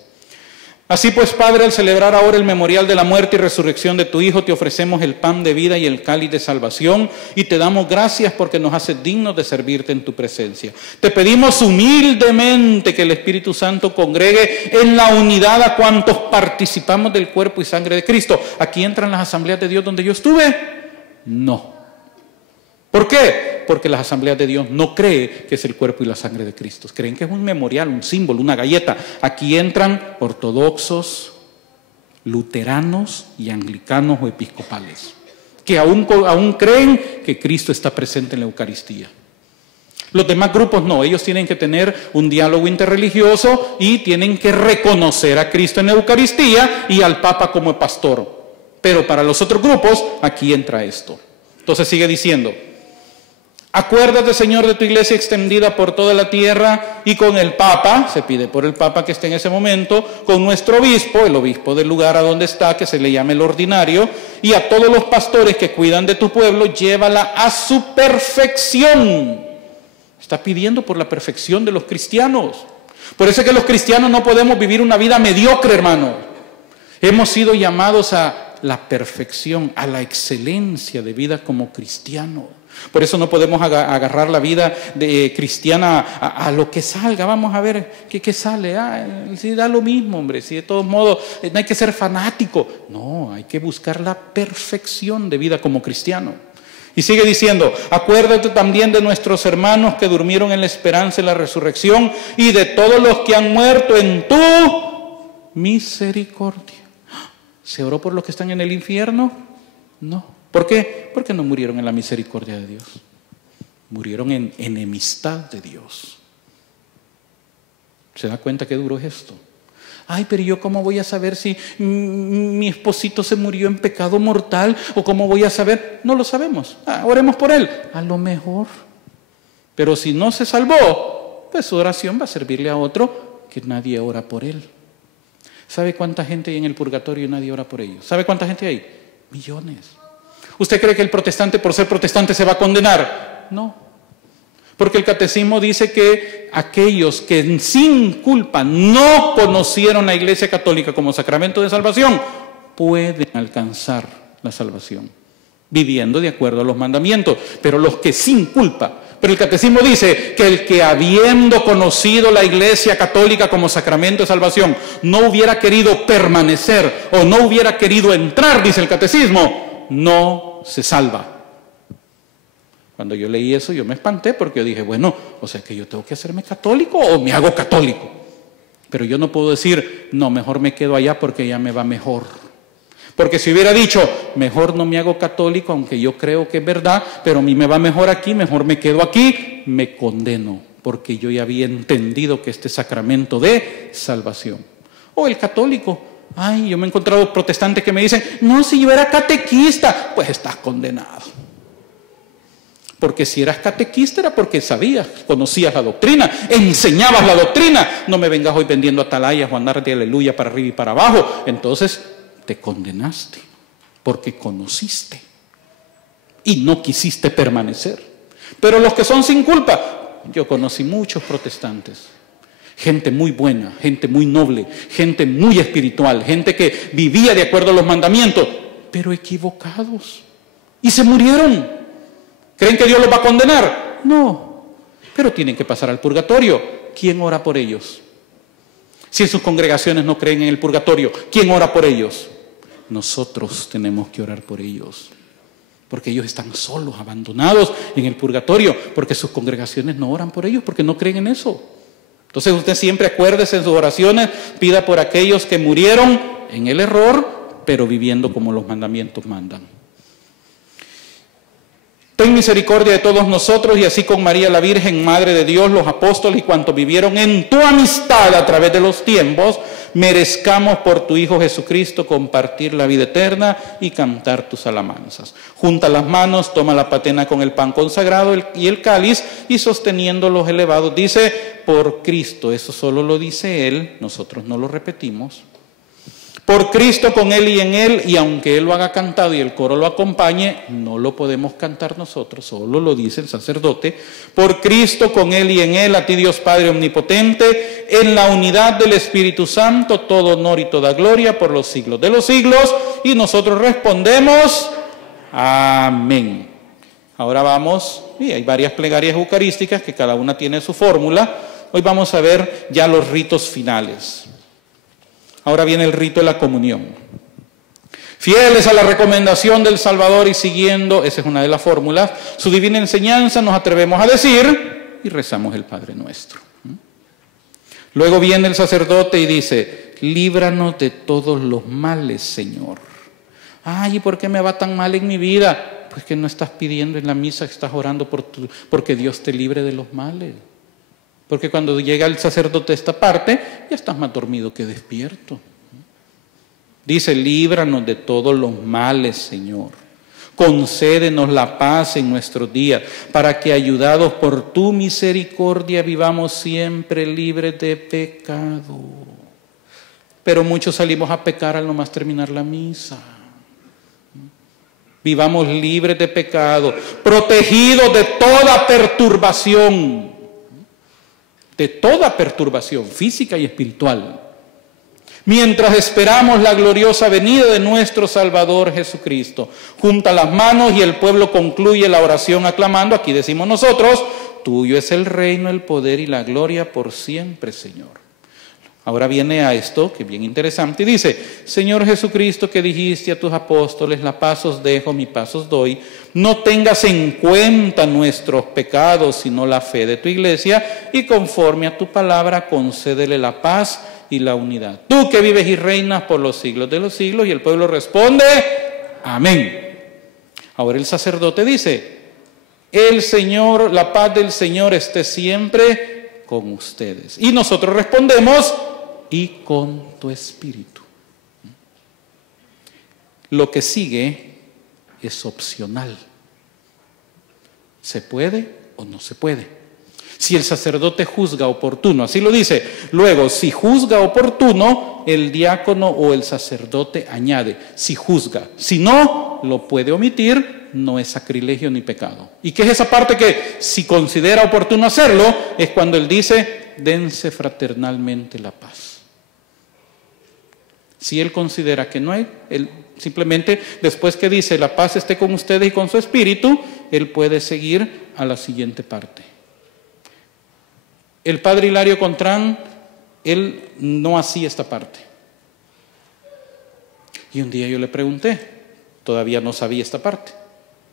Así pues, Padre, al celebrar ahora el memorial de la muerte y resurrección de tu Hijo, te ofrecemos el pan de vida y el cáliz de salvación y te damos gracias porque nos haces dignos de servirte en tu presencia. Te pedimos humildemente que el Espíritu Santo congregue en la unidad a cuantos participamos del cuerpo y sangre de Cristo. ¿Aquí entran las asambleas de Dios donde yo estuve? No. ¿Por qué? Porque las asambleas de Dios no creen que es el cuerpo y la sangre de Cristo. Creen que es un memorial, un símbolo, una galleta. Aquí entran ortodoxos, luteranos y anglicanos o episcopales, que aún creen que Cristo está presente en la Eucaristía. Los demás grupos no, ellos tienen que tener un diálogo interreligioso y tienen que reconocer a Cristo en la Eucaristía y al Papa como pastor. Pero para los otros grupos, aquí entra esto. Entonces sigue diciendo, acuérdate, Señor, de tu iglesia extendida por toda la tierra y con el Papa, se pide por el Papa que esté en ese momento, con nuestro obispo, el obispo del lugar a donde está, que se le llame el ordinario, y a todos los pastores que cuidan de tu pueblo, llévala a su perfección. Está pidiendo por la perfección de los cristianos. Por eso es que los cristianos no podemos vivir una vida mediocre, hermano. Hemos sido llamados a la perfección, a la excelencia de vida como cristianos. Por eso no podemos agarrar la vida cristiana a lo que salga. Vamos a ver qué sale. Si da lo mismo, hombre. Si de todos modos no hay que ser fanático. No, hay que buscar la perfección de vida como cristiano. Y sigue diciendo, acuérdate también de nuestros hermanos que durmieron en la esperanza y la resurrección y de todos los que han muerto en tu misericordia. ¿Se oró por los que están en el infierno? No. ¿Por qué? Porque no murieron en la misericordia de Dios. Murieron en enemistad de Dios. ¿Se da cuenta qué duro es esto? Ay, pero yo ¿cómo voy a saber si mi esposito se murió en pecado mortal? ¿O cómo voy a saber? No lo sabemos. Oremos por él. A lo mejor. Pero si no se salvó, pues su oración va a servirle a otro que nadie ora por él. ¿Sabe cuánta gente hay en el purgatorio y nadie ora por ellos? ¿Sabe cuánta gente hay? Millones. ¿Usted cree que el protestante por ser protestante se va a condenar? No. Porque el catecismo dice que aquellos que sin culpa no conocieron la Iglesia Católica como sacramento de salvación, pueden alcanzar la salvación, viviendo de acuerdo a los mandamientos. Pero los que sin culpa, pero el catecismo dice que el que habiendo conocido la Iglesia Católica como sacramento de salvación, no hubiera querido permanecer o no hubiera querido entrar, dice el catecismo, no se salva. Cuando yo leí eso, yo me espanté porque yo dije, bueno, o sea que yo tengo que hacerme católico o me hago católico. Pero yo no puedo decir, no, mejor me quedo allá porque ya me va mejor. Porque si hubiera dicho, mejor no me hago católico, aunque yo creo que es verdad, pero a mí me va mejor aquí, mejor me quedo aquí, me condeno, porque yo ya había entendido que este sacramento de salvación. O el católico, ay, yo me he encontrado protestantes que me dicen, no, si yo era catequista, pues estás condenado. Porque si eras catequista era porque sabías, conocías la doctrina, enseñabas la doctrina. No me vengas hoy vendiendo atalayas o andar de aleluya para arriba y para abajo. Entonces te condenaste porque conociste y no quisiste permanecer. Pero los que son sin culpa, yo conocí muchos protestantes. Gente muy buena, gente muy noble, gente muy espiritual, gente que vivía de acuerdo a los mandamientos, pero equivocados. Y se murieron. ¿Creen que Dios los va a condenar? No, pero tienen que pasar al purgatorio. ¿Quién ora por ellos? Si en sus congregaciones no creen en el purgatorio, ¿quién ora por ellos? Nosotros tenemos que orar por ellos, porque ellos están solos, abandonados en el purgatorio, porque sus congregaciones no oran por ellos, porque no creen en eso. Entonces usted siempre acuérdese en sus oraciones, pida por aquellos que murieron en el error, pero viviendo como los mandamientos mandan. Ten misericordia de todos nosotros y así con María la Virgen, Madre de Dios, los apóstoles y cuantos vivieron en tu amistad a través de los tiempos, merezcamos por tu Hijo Jesucristo compartir la vida eterna y cantar tus alabanzas. Junta las manos, toma la patena con el pan consagrado y el cáliz y sosteniéndolos elevados dice, por Cristo, eso solo lo dice Él, nosotros no lo repetimos. Por Cristo, con Él y en Él, y aunque Él lo haga cantado y el coro lo acompañe, no lo podemos cantar nosotros, solo lo dice el sacerdote. Por Cristo, con Él y en Él, a ti Dios Padre Omnipotente, en la unidad del Espíritu Santo, todo honor y toda gloria por los siglos de los siglos. Y nosotros respondemos, amén. Ahora vamos, y hay varias plegarias eucarísticas que cada una tiene su fórmula. Hoy vamos a ver ya los ritos finales. Ahora viene el rito de la comunión. Fieles a la recomendación del Salvador y siguiendo, esa es una de las fórmulas, su divina enseñanza, nos atrevemos a decir y rezamos el Padre Nuestro. Luego viene el sacerdote y dice, líbranos de todos los males, Señor. Ay, ¿y por qué me va tan mal en mi vida? Pues que no estás pidiendo en la misa, que estás orando porque Dios te libre de los males. Porque cuando llega el sacerdote a esta parte, ya estás más dormido que despierto. Dice, líbranos de todos los males, Señor. Concédenos la paz en nuestros días, para que ayudados por tu misericordia vivamos siempre libres de pecado. Pero muchos salimos a pecar al nomás terminar la misa. Vivamos libres de pecado, protegidos de toda perturbación. De toda perturbación física y espiritual, mientras esperamos la gloriosa venida de nuestro Salvador Jesucristo. Junta las manos y el pueblo concluye la oración aclamando, aquí decimos nosotros, tuyo es el reino, el poder y la gloria por siempre, Señor. Ahora viene a esto, que es bien interesante, y dice, Señor Jesucristo, que dijiste a tus apóstoles, la paz os dejo, mi paz os doy, no tengas en cuenta nuestros pecados, sino la fe de tu iglesia, y conforme a tu palabra, concédele la paz y la unidad. Tú que vives y reinas por los siglos de los siglos, y el pueblo responde, amén. Ahora el sacerdote dice, el Señor, la paz del Señor esté siempre con ustedes. Y nosotros respondemos, y con tu espíritu. Lo que sigue es opcional. ¿Se puede o no se puede? Si el sacerdote juzga oportuno, así lo dice. Luego, si juzga oportuno, el diácono o el sacerdote añade, si juzga. Si no, lo puede omitir, no es sacrilegio ni pecado. ¿Y qué es esa parte que si considera oportuno hacerlo? Es cuando él dice, dense fraternalmente la paz. Si él considera que no hay, él simplemente después que dice la paz esté con ustedes y con su espíritu, él puede seguir a la siguiente parte. El padre Hilario Contrán, él no hacía esta parte. Y un día yo le pregunté, todavía no sabía esta parte,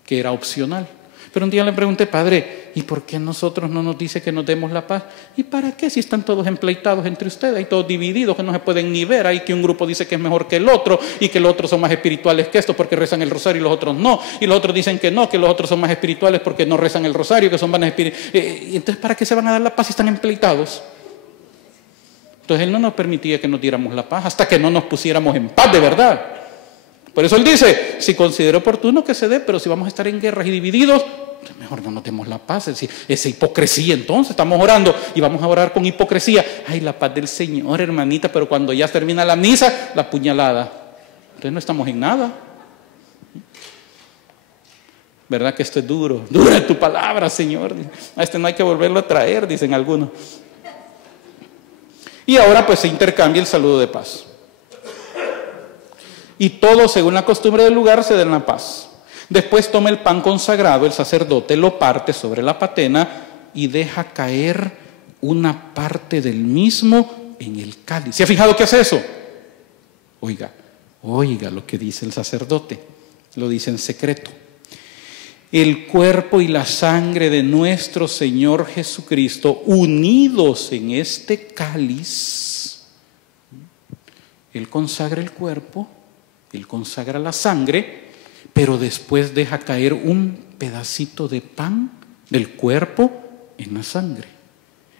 que era opcional. Pero un día le pregunté, padre, ¿y por qué nosotros no nos dice que nos demos la paz? ¿Y para qué si están todos empleitados entre ustedes? Hay todos divididos que no se pueden ni ver. Hay que un grupo dice que es mejor que el otro y que los otros son más espirituales que estos porque rezan el rosario y los otros no. Y los otros dicen que no, que los otros son más espirituales porque no rezan el rosario, que son más espirituales. ¿Y entonces para qué se van a dar la paz si están empleitados? Entonces él no nos permitía que nos diéramos la paz hasta que no nos pusiéramos en paz de verdad. Por eso él dice, si considera oportuno que se dé, pero si vamos a estar en guerras y divididos, mejor no nos demos la paz. Esa hipocresía, entonces estamos orando y vamos a orar con hipocresía. Ay, la paz del Señor, hermanita, pero cuando ya termina la misa, la puñalada. Entonces no estamos en nada. ¿Verdad que esto es duro? Dura tu palabra, Señor. A este no hay que volverlo a traer, dicen algunos. Y ahora pues se intercambia el saludo de paz. Y todos, según la costumbre del lugar, se den la paz. Después toma el pan consagrado, el sacerdote lo parte sobre la patena y deja caer una parte del mismo en el cáliz. ¿Se ha fijado qué hace eso? Oiga lo que dice el sacerdote, lo dice en secreto. El cuerpo y la sangre de nuestro Señor Jesucristo unidos en este cáliz. Él consagra el cuerpo, él consagra la sangre, pero después deja caer un pedacito de pan del cuerpo en la sangre.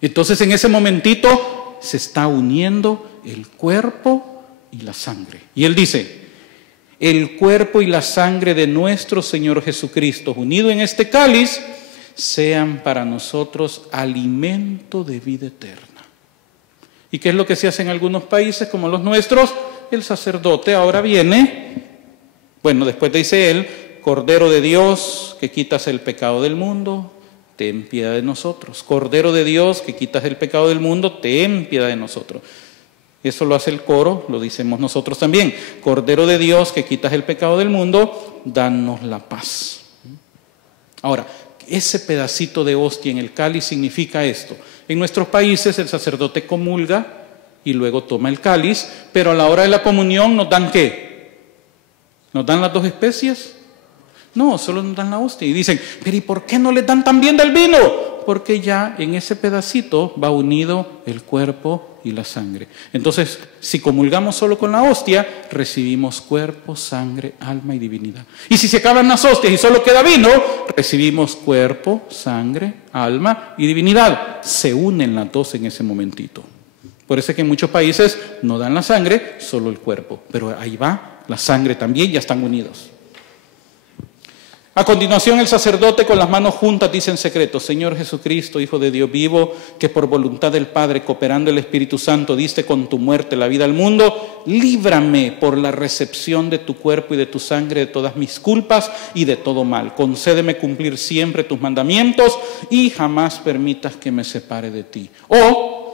Entonces en ese momentito se está uniendo el cuerpo y la sangre. Y él dice, el cuerpo y la sangre de nuestro Señor Jesucristo unido en este cáliz sean para nosotros alimento de vida eterna. ¿Y qué es lo que se hace en algunos países como los nuestros? El sacerdote ahora viene, bueno, después dice él, Cordero de Dios que quitas el pecado del mundo, ten piedad de nosotros. Cordero de Dios que quitas el pecado del mundo, ten piedad de nosotros. Eso lo hace el coro, lo decimos nosotros también. Cordero de Dios que quitas el pecado del mundo, danos la paz. Ahora, ese pedacito de hostia en el cáliz significa esto. En nuestros países el sacerdote comulga y luego toma el cáliz, pero a la hora de la comunión nos dan ¿qué? ¿Nos dan las dos especies? No, solo nos dan la hostia. Y dicen, pero ¿y por qué no les dan también del vino? Porque ya en ese pedacito va unido el cuerpo y la sangre. Entonces, si comulgamos solo con la hostia, recibimos cuerpo, sangre, alma y divinidad. Y si se acaban las hostias y solo queda vino, recibimos cuerpo, sangre, alma y divinidad. Se unen las dos en ese momentito. Por eso es que en muchos países no dan la sangre, solo el cuerpo. Pero ahí va la sangre también, ya están unidos. A continuación el sacerdote con las manos juntas dice en secreto, Señor Jesucristo, Hijo de Dios vivo, que por voluntad del Padre, cooperando el Espíritu Santo, diste con tu muerte la vida al mundo, líbrame por la recepción de tu cuerpo y de tu sangre de todas mis culpas y de todo mal. Concédeme cumplir siempre tus mandamientos y jamás permitas que me separe de ti.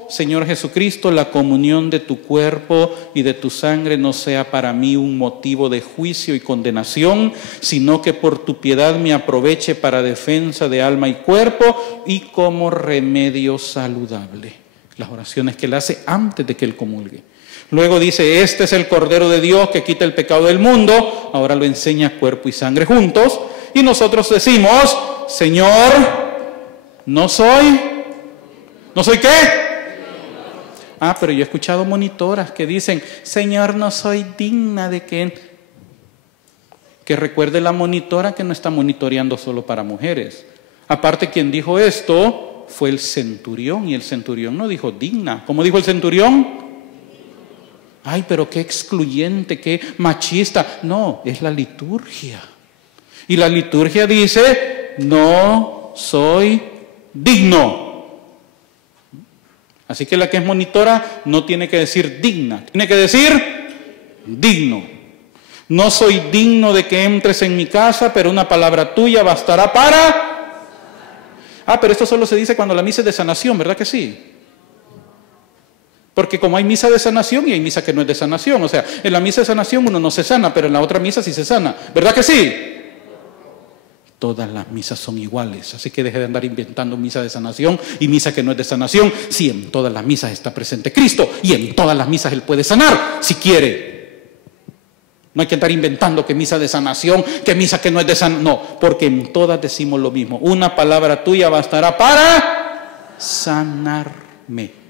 Señor Jesucristo, la comunión de tu cuerpo y de tu sangre no sea para mí un motivo de juicio y condenación, sino que por tu piedad me aproveche para defensa de alma y cuerpo y como remedio saludable. Las oraciones que él hace antes de que él comulgue. Luego dice, este es el Cordero de Dios que quita el pecado del mundo. Ahora lo enseña cuerpo y sangre juntos. Y nosotros decimos, Señor, ¿no soy qué? Pero yo he escuchado monitoras que dicen, Señor, no soy digna de que recuerde la monitora que no está monitoreando solo para mujeres. Aparte, quien dijo esto fue el centurión, y el centurión no dijo digna. ¿Cómo dijo el centurión? Ay, pero qué excluyente, qué machista. No, es la liturgia. Y la liturgia dice, no soy digno. Así que la que es monitora no tiene que decir digna, tiene que decir digno. No soy digno de que entres en mi casa, pero una palabra tuya bastará para... pero esto solo se dice cuando la misa es de sanación, ¿verdad que sí? Porque como hay misa de sanación y hay misa que no es de sanación. O sea, en la misa de sanación uno no se sana, pero en la otra misa sí se sana. ¿Verdad que sí? Todas las misas son iguales. Así que deje de andar inventando misa de sanación y misa que no es de sanación. Si en todas las misas está presente Cristo y en todas las misas Él puede sanar, si quiere. No hay que andar inventando que misa de sanación, que misa que no es de sanación. No, porque en todas decimos lo mismo. Una palabra tuya bastará para sanarme.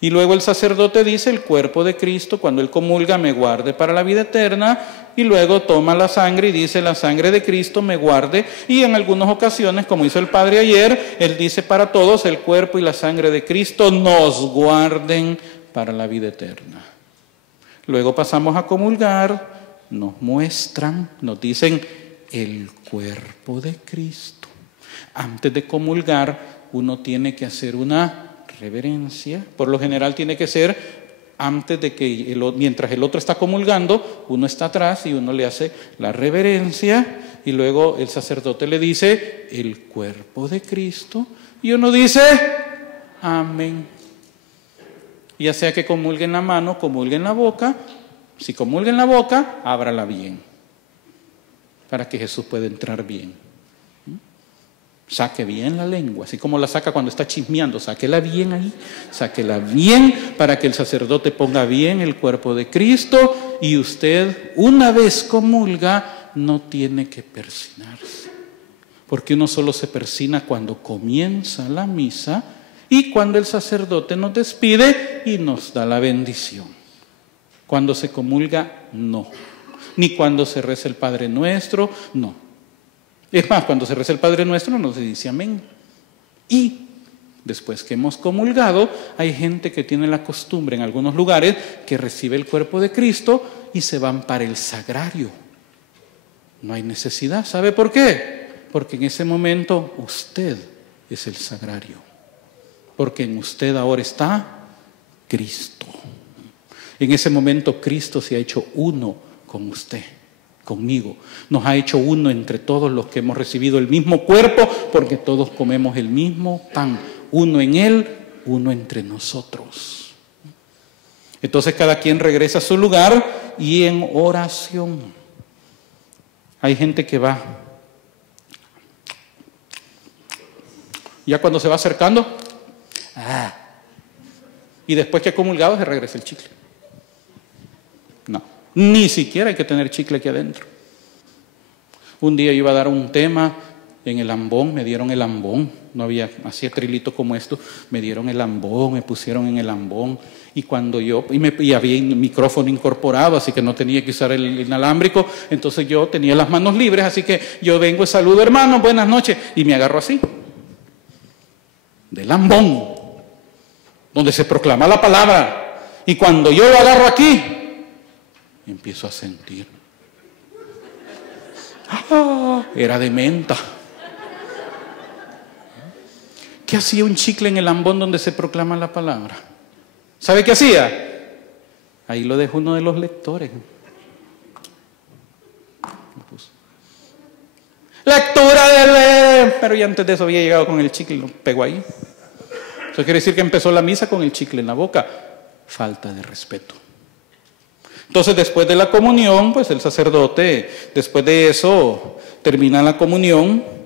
Y luego el sacerdote dice, el cuerpo de Cristo, cuando Él comulga, me guarde para la vida eterna. Y luego toma la sangre y dice, la sangre de Cristo me guarde. Y en algunas ocasiones, como hizo el Padre ayer, Él dice para todos, el cuerpo y la sangre de Cristo nos guarden para la vida eterna. Luego pasamos a comulgar, nos muestran, nos dicen, el cuerpo de Cristo. Antes de comulgar, uno tiene que hacer una reverencia. Por lo general tiene que ser antes de que, mientras el otro está comulgando, uno está atrás y uno le hace la reverencia y luego el sacerdote le dice, el cuerpo de Cristo, y uno dice, amén. Ya sea que comulgue en la mano, comulgue en la boca. Si comulgue en la boca, ábrala bien, para que Jesús pueda entrar bien. Saque bien la lengua, así como la saca cuando está chismeando, sáquela bien ahí, sáquela bien para que el sacerdote ponga bien el cuerpo de Cristo y usted, una vez comulga, no tiene que persinarse, porque uno solo se persina cuando comienza la misa y cuando el sacerdote nos despide y nos da la bendición. Cuando se comulga, no, ni cuando se reza el Padre Nuestro, no. Es más, cuando se reza el Padre Nuestro no se dice amén. Y después que hemos comulgado, hay gente que tiene la costumbre en algunos lugares que recibe el cuerpo de Cristo y se van para el sagrario. No hay necesidad. ¿Sabe por qué? Porque en ese momento usted es el sagrario. Porque en usted ahora está Cristo. En ese momento Cristo se ha hecho uno con usted, conmigo. Nos ha hecho uno entre todos los que hemos recibido el mismo cuerpo, porque todos comemos el mismo pan. Uno en Él, uno entre nosotros. Entonces cada quien regresa a su lugar y en oración. Hay gente que va. Ya cuando se va acercando, y después que ha comulgado se regresa el chicle. No, ni siquiera hay que tener chicle aquí adentro. Un día yo iba a dar un tema en el ambón, me dieron el ambón, no había así trilito como esto, me dieron el ambón, me pusieron en el ambón, y cuando yo, y había un micrófono incorporado, así que no tenía que usar el inalámbrico, entonces yo tenía las manos libres, así que yo vengo y saludo, hermano, buenas noches, y me agarro así, del ambón, donde se proclama la palabra, y cuando yo lo agarro aquí, empiezo a sentir, era de menta. ¿Qué hacía un chicle en el ambón donde se proclama la palabra? ¿Sabe qué hacía? Ahí lo dejó uno de los lectores. Lectura del... Pero ya antes de eso había llegado con el chicle y lo pegó ahí. Eso quiere decir que empezó la misa con el chicle en la boca. Falta de respeto. Entonces, después de la comunión, pues el sacerdote, después de eso, termina la comunión.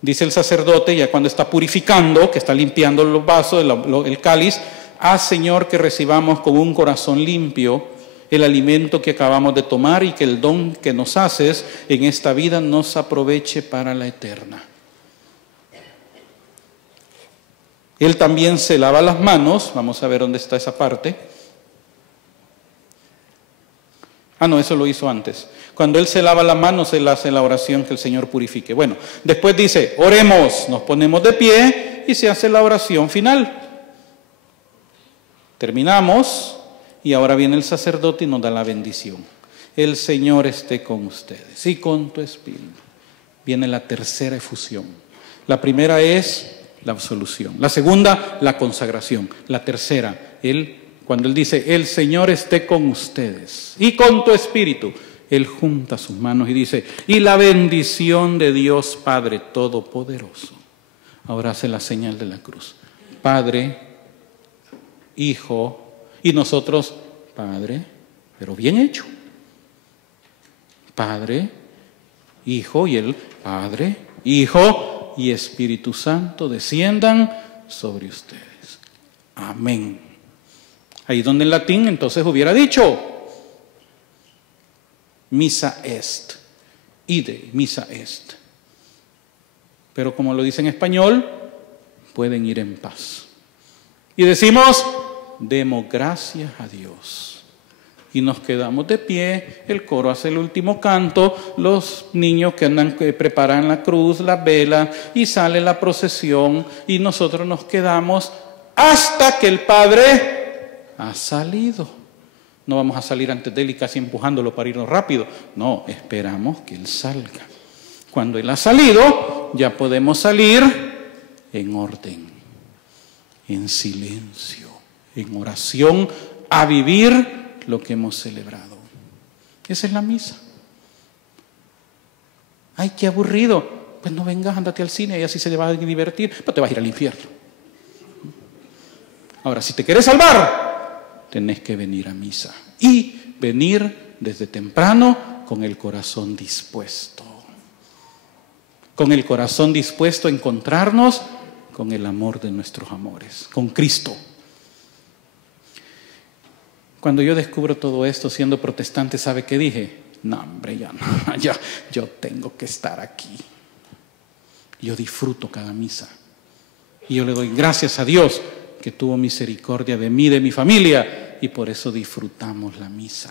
Dice el sacerdote, ya cuando está purificando, que está limpiando los vasos, el cáliz, haz, Señor, que recibamos con un corazón limpio el alimento que acabamos de tomar y que el don que nos haces en esta vida nos aproveche para la eterna. Él también se lava las manos, vamos a ver dónde está esa parte. No, eso lo hizo antes. Cuando él se lava las manos, él hace la oración que el Señor purifique. Bueno, después dice, oremos, nos ponemos de pie y se hace la oración final. Terminamos y ahora viene el sacerdote y nos da la bendición. El Señor esté con ustedes y con tu espíritu. Viene la tercera efusión. La primera es la absolución. La segunda, la consagración. La tercera, cuando Él dice, el Señor esté con ustedes y con tu espíritu, Él junta sus manos y dice, y la bendición de Dios Padre Todopoderoso. Ahora hace la señal de la cruz. Padre, Hijo, y nosotros, Padre, pero bien hecho. Padre, Hijo, y el Padre, Hijo y Espíritu Santo desciendan sobre ustedes. Amén. Ahí donde en latín entonces hubiera dicho, misa est, ide, misa est. Pero como lo dice en español, pueden ir en paz. Y decimos, demos gracias a Dios. Y nos quedamos de pie, el coro hace el último canto, los niños que andan preparan la cruz, la vela, y sale la procesión, y nosotros nos quedamos hasta que el Padre ha salido. No vamos a salir antes de Él y casi empujándolo para irnos rápido. No, esperamos que Él salga. Cuando Él ha salido, ya podemos salir en orden, en silencio, en oración, a vivir lo que hemos celebrado. Esa es la misa. Ay, qué aburrido. Pues no vengas, ándate al cine y así se va a divertir, pero te vas a ir al infierno. Ahora, si te quieres salvar, tenés que venir a misa. Y venir desde temprano con el corazón dispuesto. Con el corazón dispuesto a encontrarnos con el amor de nuestros amores, con Cristo. Cuando yo descubro todo esto siendo protestante, ¿sabe qué dije? No, hombre, ya no, yo tengo que estar aquí. Yo disfruto cada misa. Y yo le doy gracias a Dios que tuvo misericordia de mí, de mi familia, y por eso disfrutamos la misa.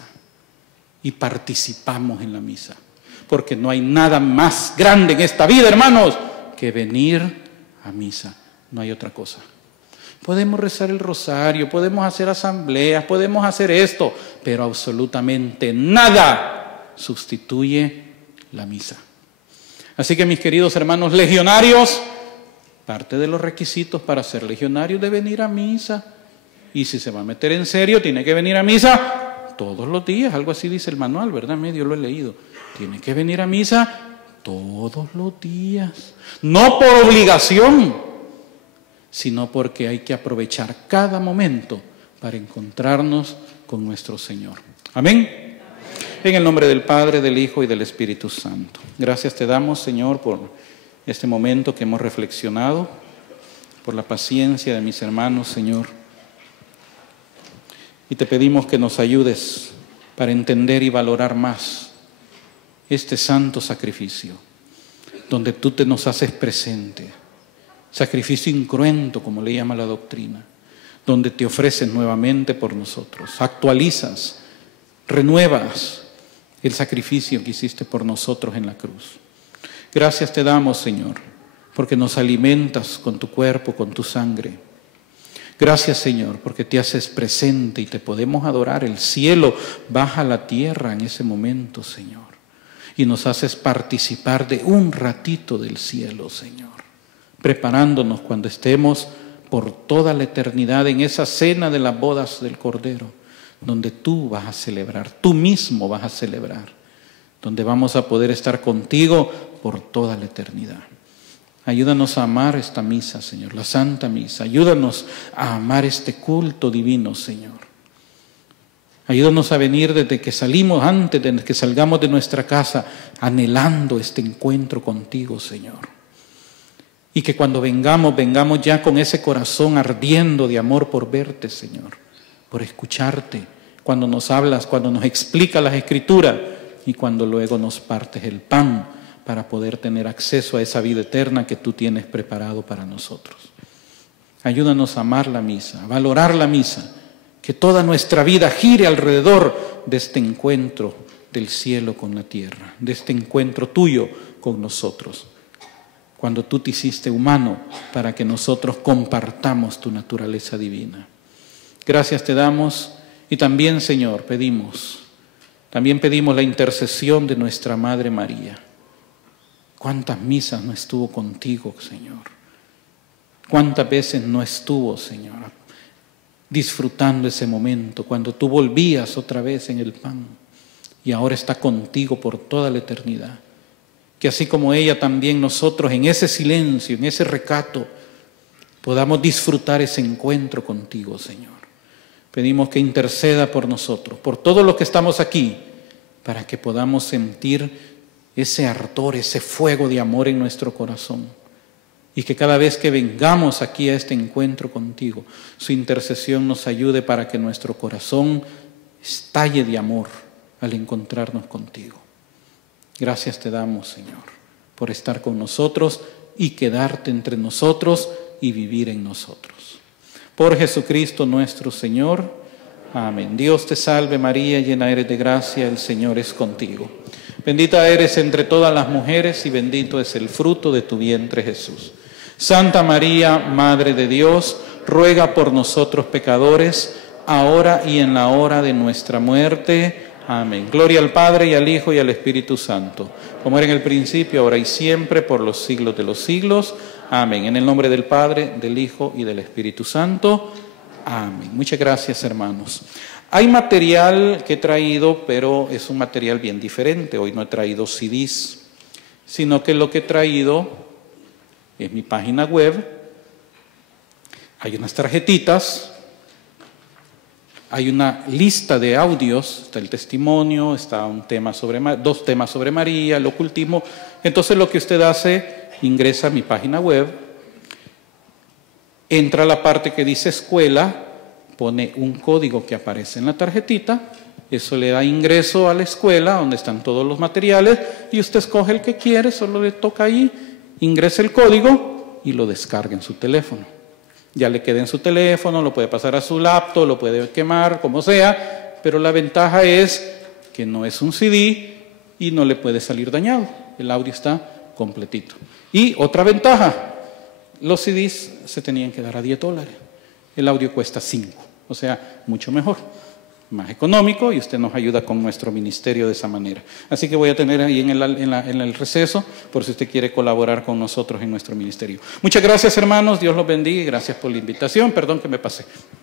Y participamos en la misa. Porque no hay nada más grande en esta vida, hermanos, que venir a misa. No hay otra cosa. Podemos rezar el rosario, podemos hacer asambleas, podemos hacer esto, pero absolutamente nada sustituye la misa. Así que mis queridos hermanos legionarios, parte de los requisitos para ser legionario es de venir a misa. Y si se va a meter en serio, tiene que venir a misa todos los días. Algo así dice el manual, ¿verdad? Medio lo he leído. Tiene que venir a misa todos los días. No por obligación, sino porque hay que aprovechar cada momento para encontrarnos con nuestro Señor. Amén. En el nombre del Padre, del Hijo y del Espíritu Santo. Gracias te damos, Señor, por este momento que hemos reflexionado, por la paciencia de mis hermanos, Señor. Y te pedimos que nos ayudes para entender y valorar más este santo sacrificio, donde tú te nos haces presente. Sacrificio incruento, como le llama la doctrina, donde te ofreces nuevamente por nosotros, actualizas, renuevas el sacrificio que hiciste por nosotros en la cruz. Gracias te damos, Señor, porque nos alimentas con tu cuerpo, con tu sangre. Gracias, Señor, porque te haces presente y te podemos adorar. El cielo baja a la tierra en ese momento, Señor, y nos haces participar de un ratito del cielo, Señor, preparándonos cuando estemos por toda la eternidad en esa cena de las bodas del Cordero, donde tú vas a celebrar, tú mismo vas a celebrar, donde vamos a poder estar contigo por toda la eternidad. Ayúdanos a amar esta misa, Señor, la Santa Misa. Ayúdanos a amar este culto divino, Señor. Ayúdanos a venir desde que salimos, antes de que salgamos de nuestra casa, anhelando este encuentro contigo, Señor. Y que cuando vengamos ya con ese corazón ardiendo de amor por verte, Señor, por escucharte, cuando nos hablas, cuando nos explicas las Escrituras y cuando luego nos partes el pan para poder tener acceso a esa vida eterna que tú tienes preparado para nosotros. Ayúdanos a amar la misa, a valorar la misa, que toda nuestra vida gire alrededor de este encuentro del cielo con la tierra, de este encuentro tuyo con nosotros. Cuando tú te hiciste humano para que nosotros compartamos tu naturaleza divina. Gracias te damos y también, Señor, pedimos la intercesión de nuestra Madre María. ¿Cuántas misas no estuvo contigo, Señor? ¿Cuántas veces no estuvo, Señor, disfrutando ese momento cuando tú volvías otra vez en el pan y ahora está contigo por toda la eternidad? Que así como ella, también nosotros en ese silencio, en ese recato, podamos disfrutar ese encuentro contigo, Señor. Pedimos que interceda por nosotros, por todos los que estamos aquí, para que podamos sentir ese ardor, ese fuego de amor en nuestro corazón. Y que cada vez que vengamos aquí a este encuentro contigo, su intercesión nos ayude para que nuestro corazón estalle de amor al encontrarnos contigo. Gracias te damos, Señor, por estar con nosotros y quedarte entre nosotros y vivir en nosotros. Por Jesucristo nuestro Señor. Amén. Dios te salve María, llena eres de gracia, el Señor es contigo. Bendita eres entre todas las mujeres y bendito es el fruto de tu vientre, Jesús. Santa María, Madre de Dios, ruega por nosotros pecadores, ahora y en la hora de nuestra muerte. Amén. Gloria al Padre, y al Hijo, y al Espíritu Santo, como era en el principio, ahora y siempre, por los siglos de los siglos. Amén. En el nombre del Padre, del Hijo y del Espíritu Santo. Amén. Muchas gracias, hermanos. Hay material que he traído, pero es un material bien diferente. Hoy no he traído CDs, sino que lo que he traído es mi página web. Hay unas tarjetitas, hay una lista de audios, está el testimonio, está un tema sobre, dos temas sobre María, el ocultismo. Entonces lo que usted hace, ingresa a mi página web, entra a la parte que dice escuela, pone un código que aparece en la tarjetita, eso le da ingreso a la escuela donde están todos los materiales y usted escoge el que quiere, solo le toca ahí, ingresa el código y lo descarga en su teléfono. Ya le queda en su teléfono, lo puede pasar a su laptop, lo puede quemar, como sea, pero la ventaja es que no es un CD y no le puede salir dañado, el audio está completito. Y otra ventaja, los CDs se tenían que dar a $10, el audio cuesta 5, o sea, mucho mejor, más económico y usted nos ayuda con nuestro ministerio de esa manera. Así que voy a tener ahí en el receso por si usted quiere colaborar con nosotros en nuestro ministerio. Muchas gracias, hermanos, Dios los bendiga y gracias por la invitación, perdón que me pasé.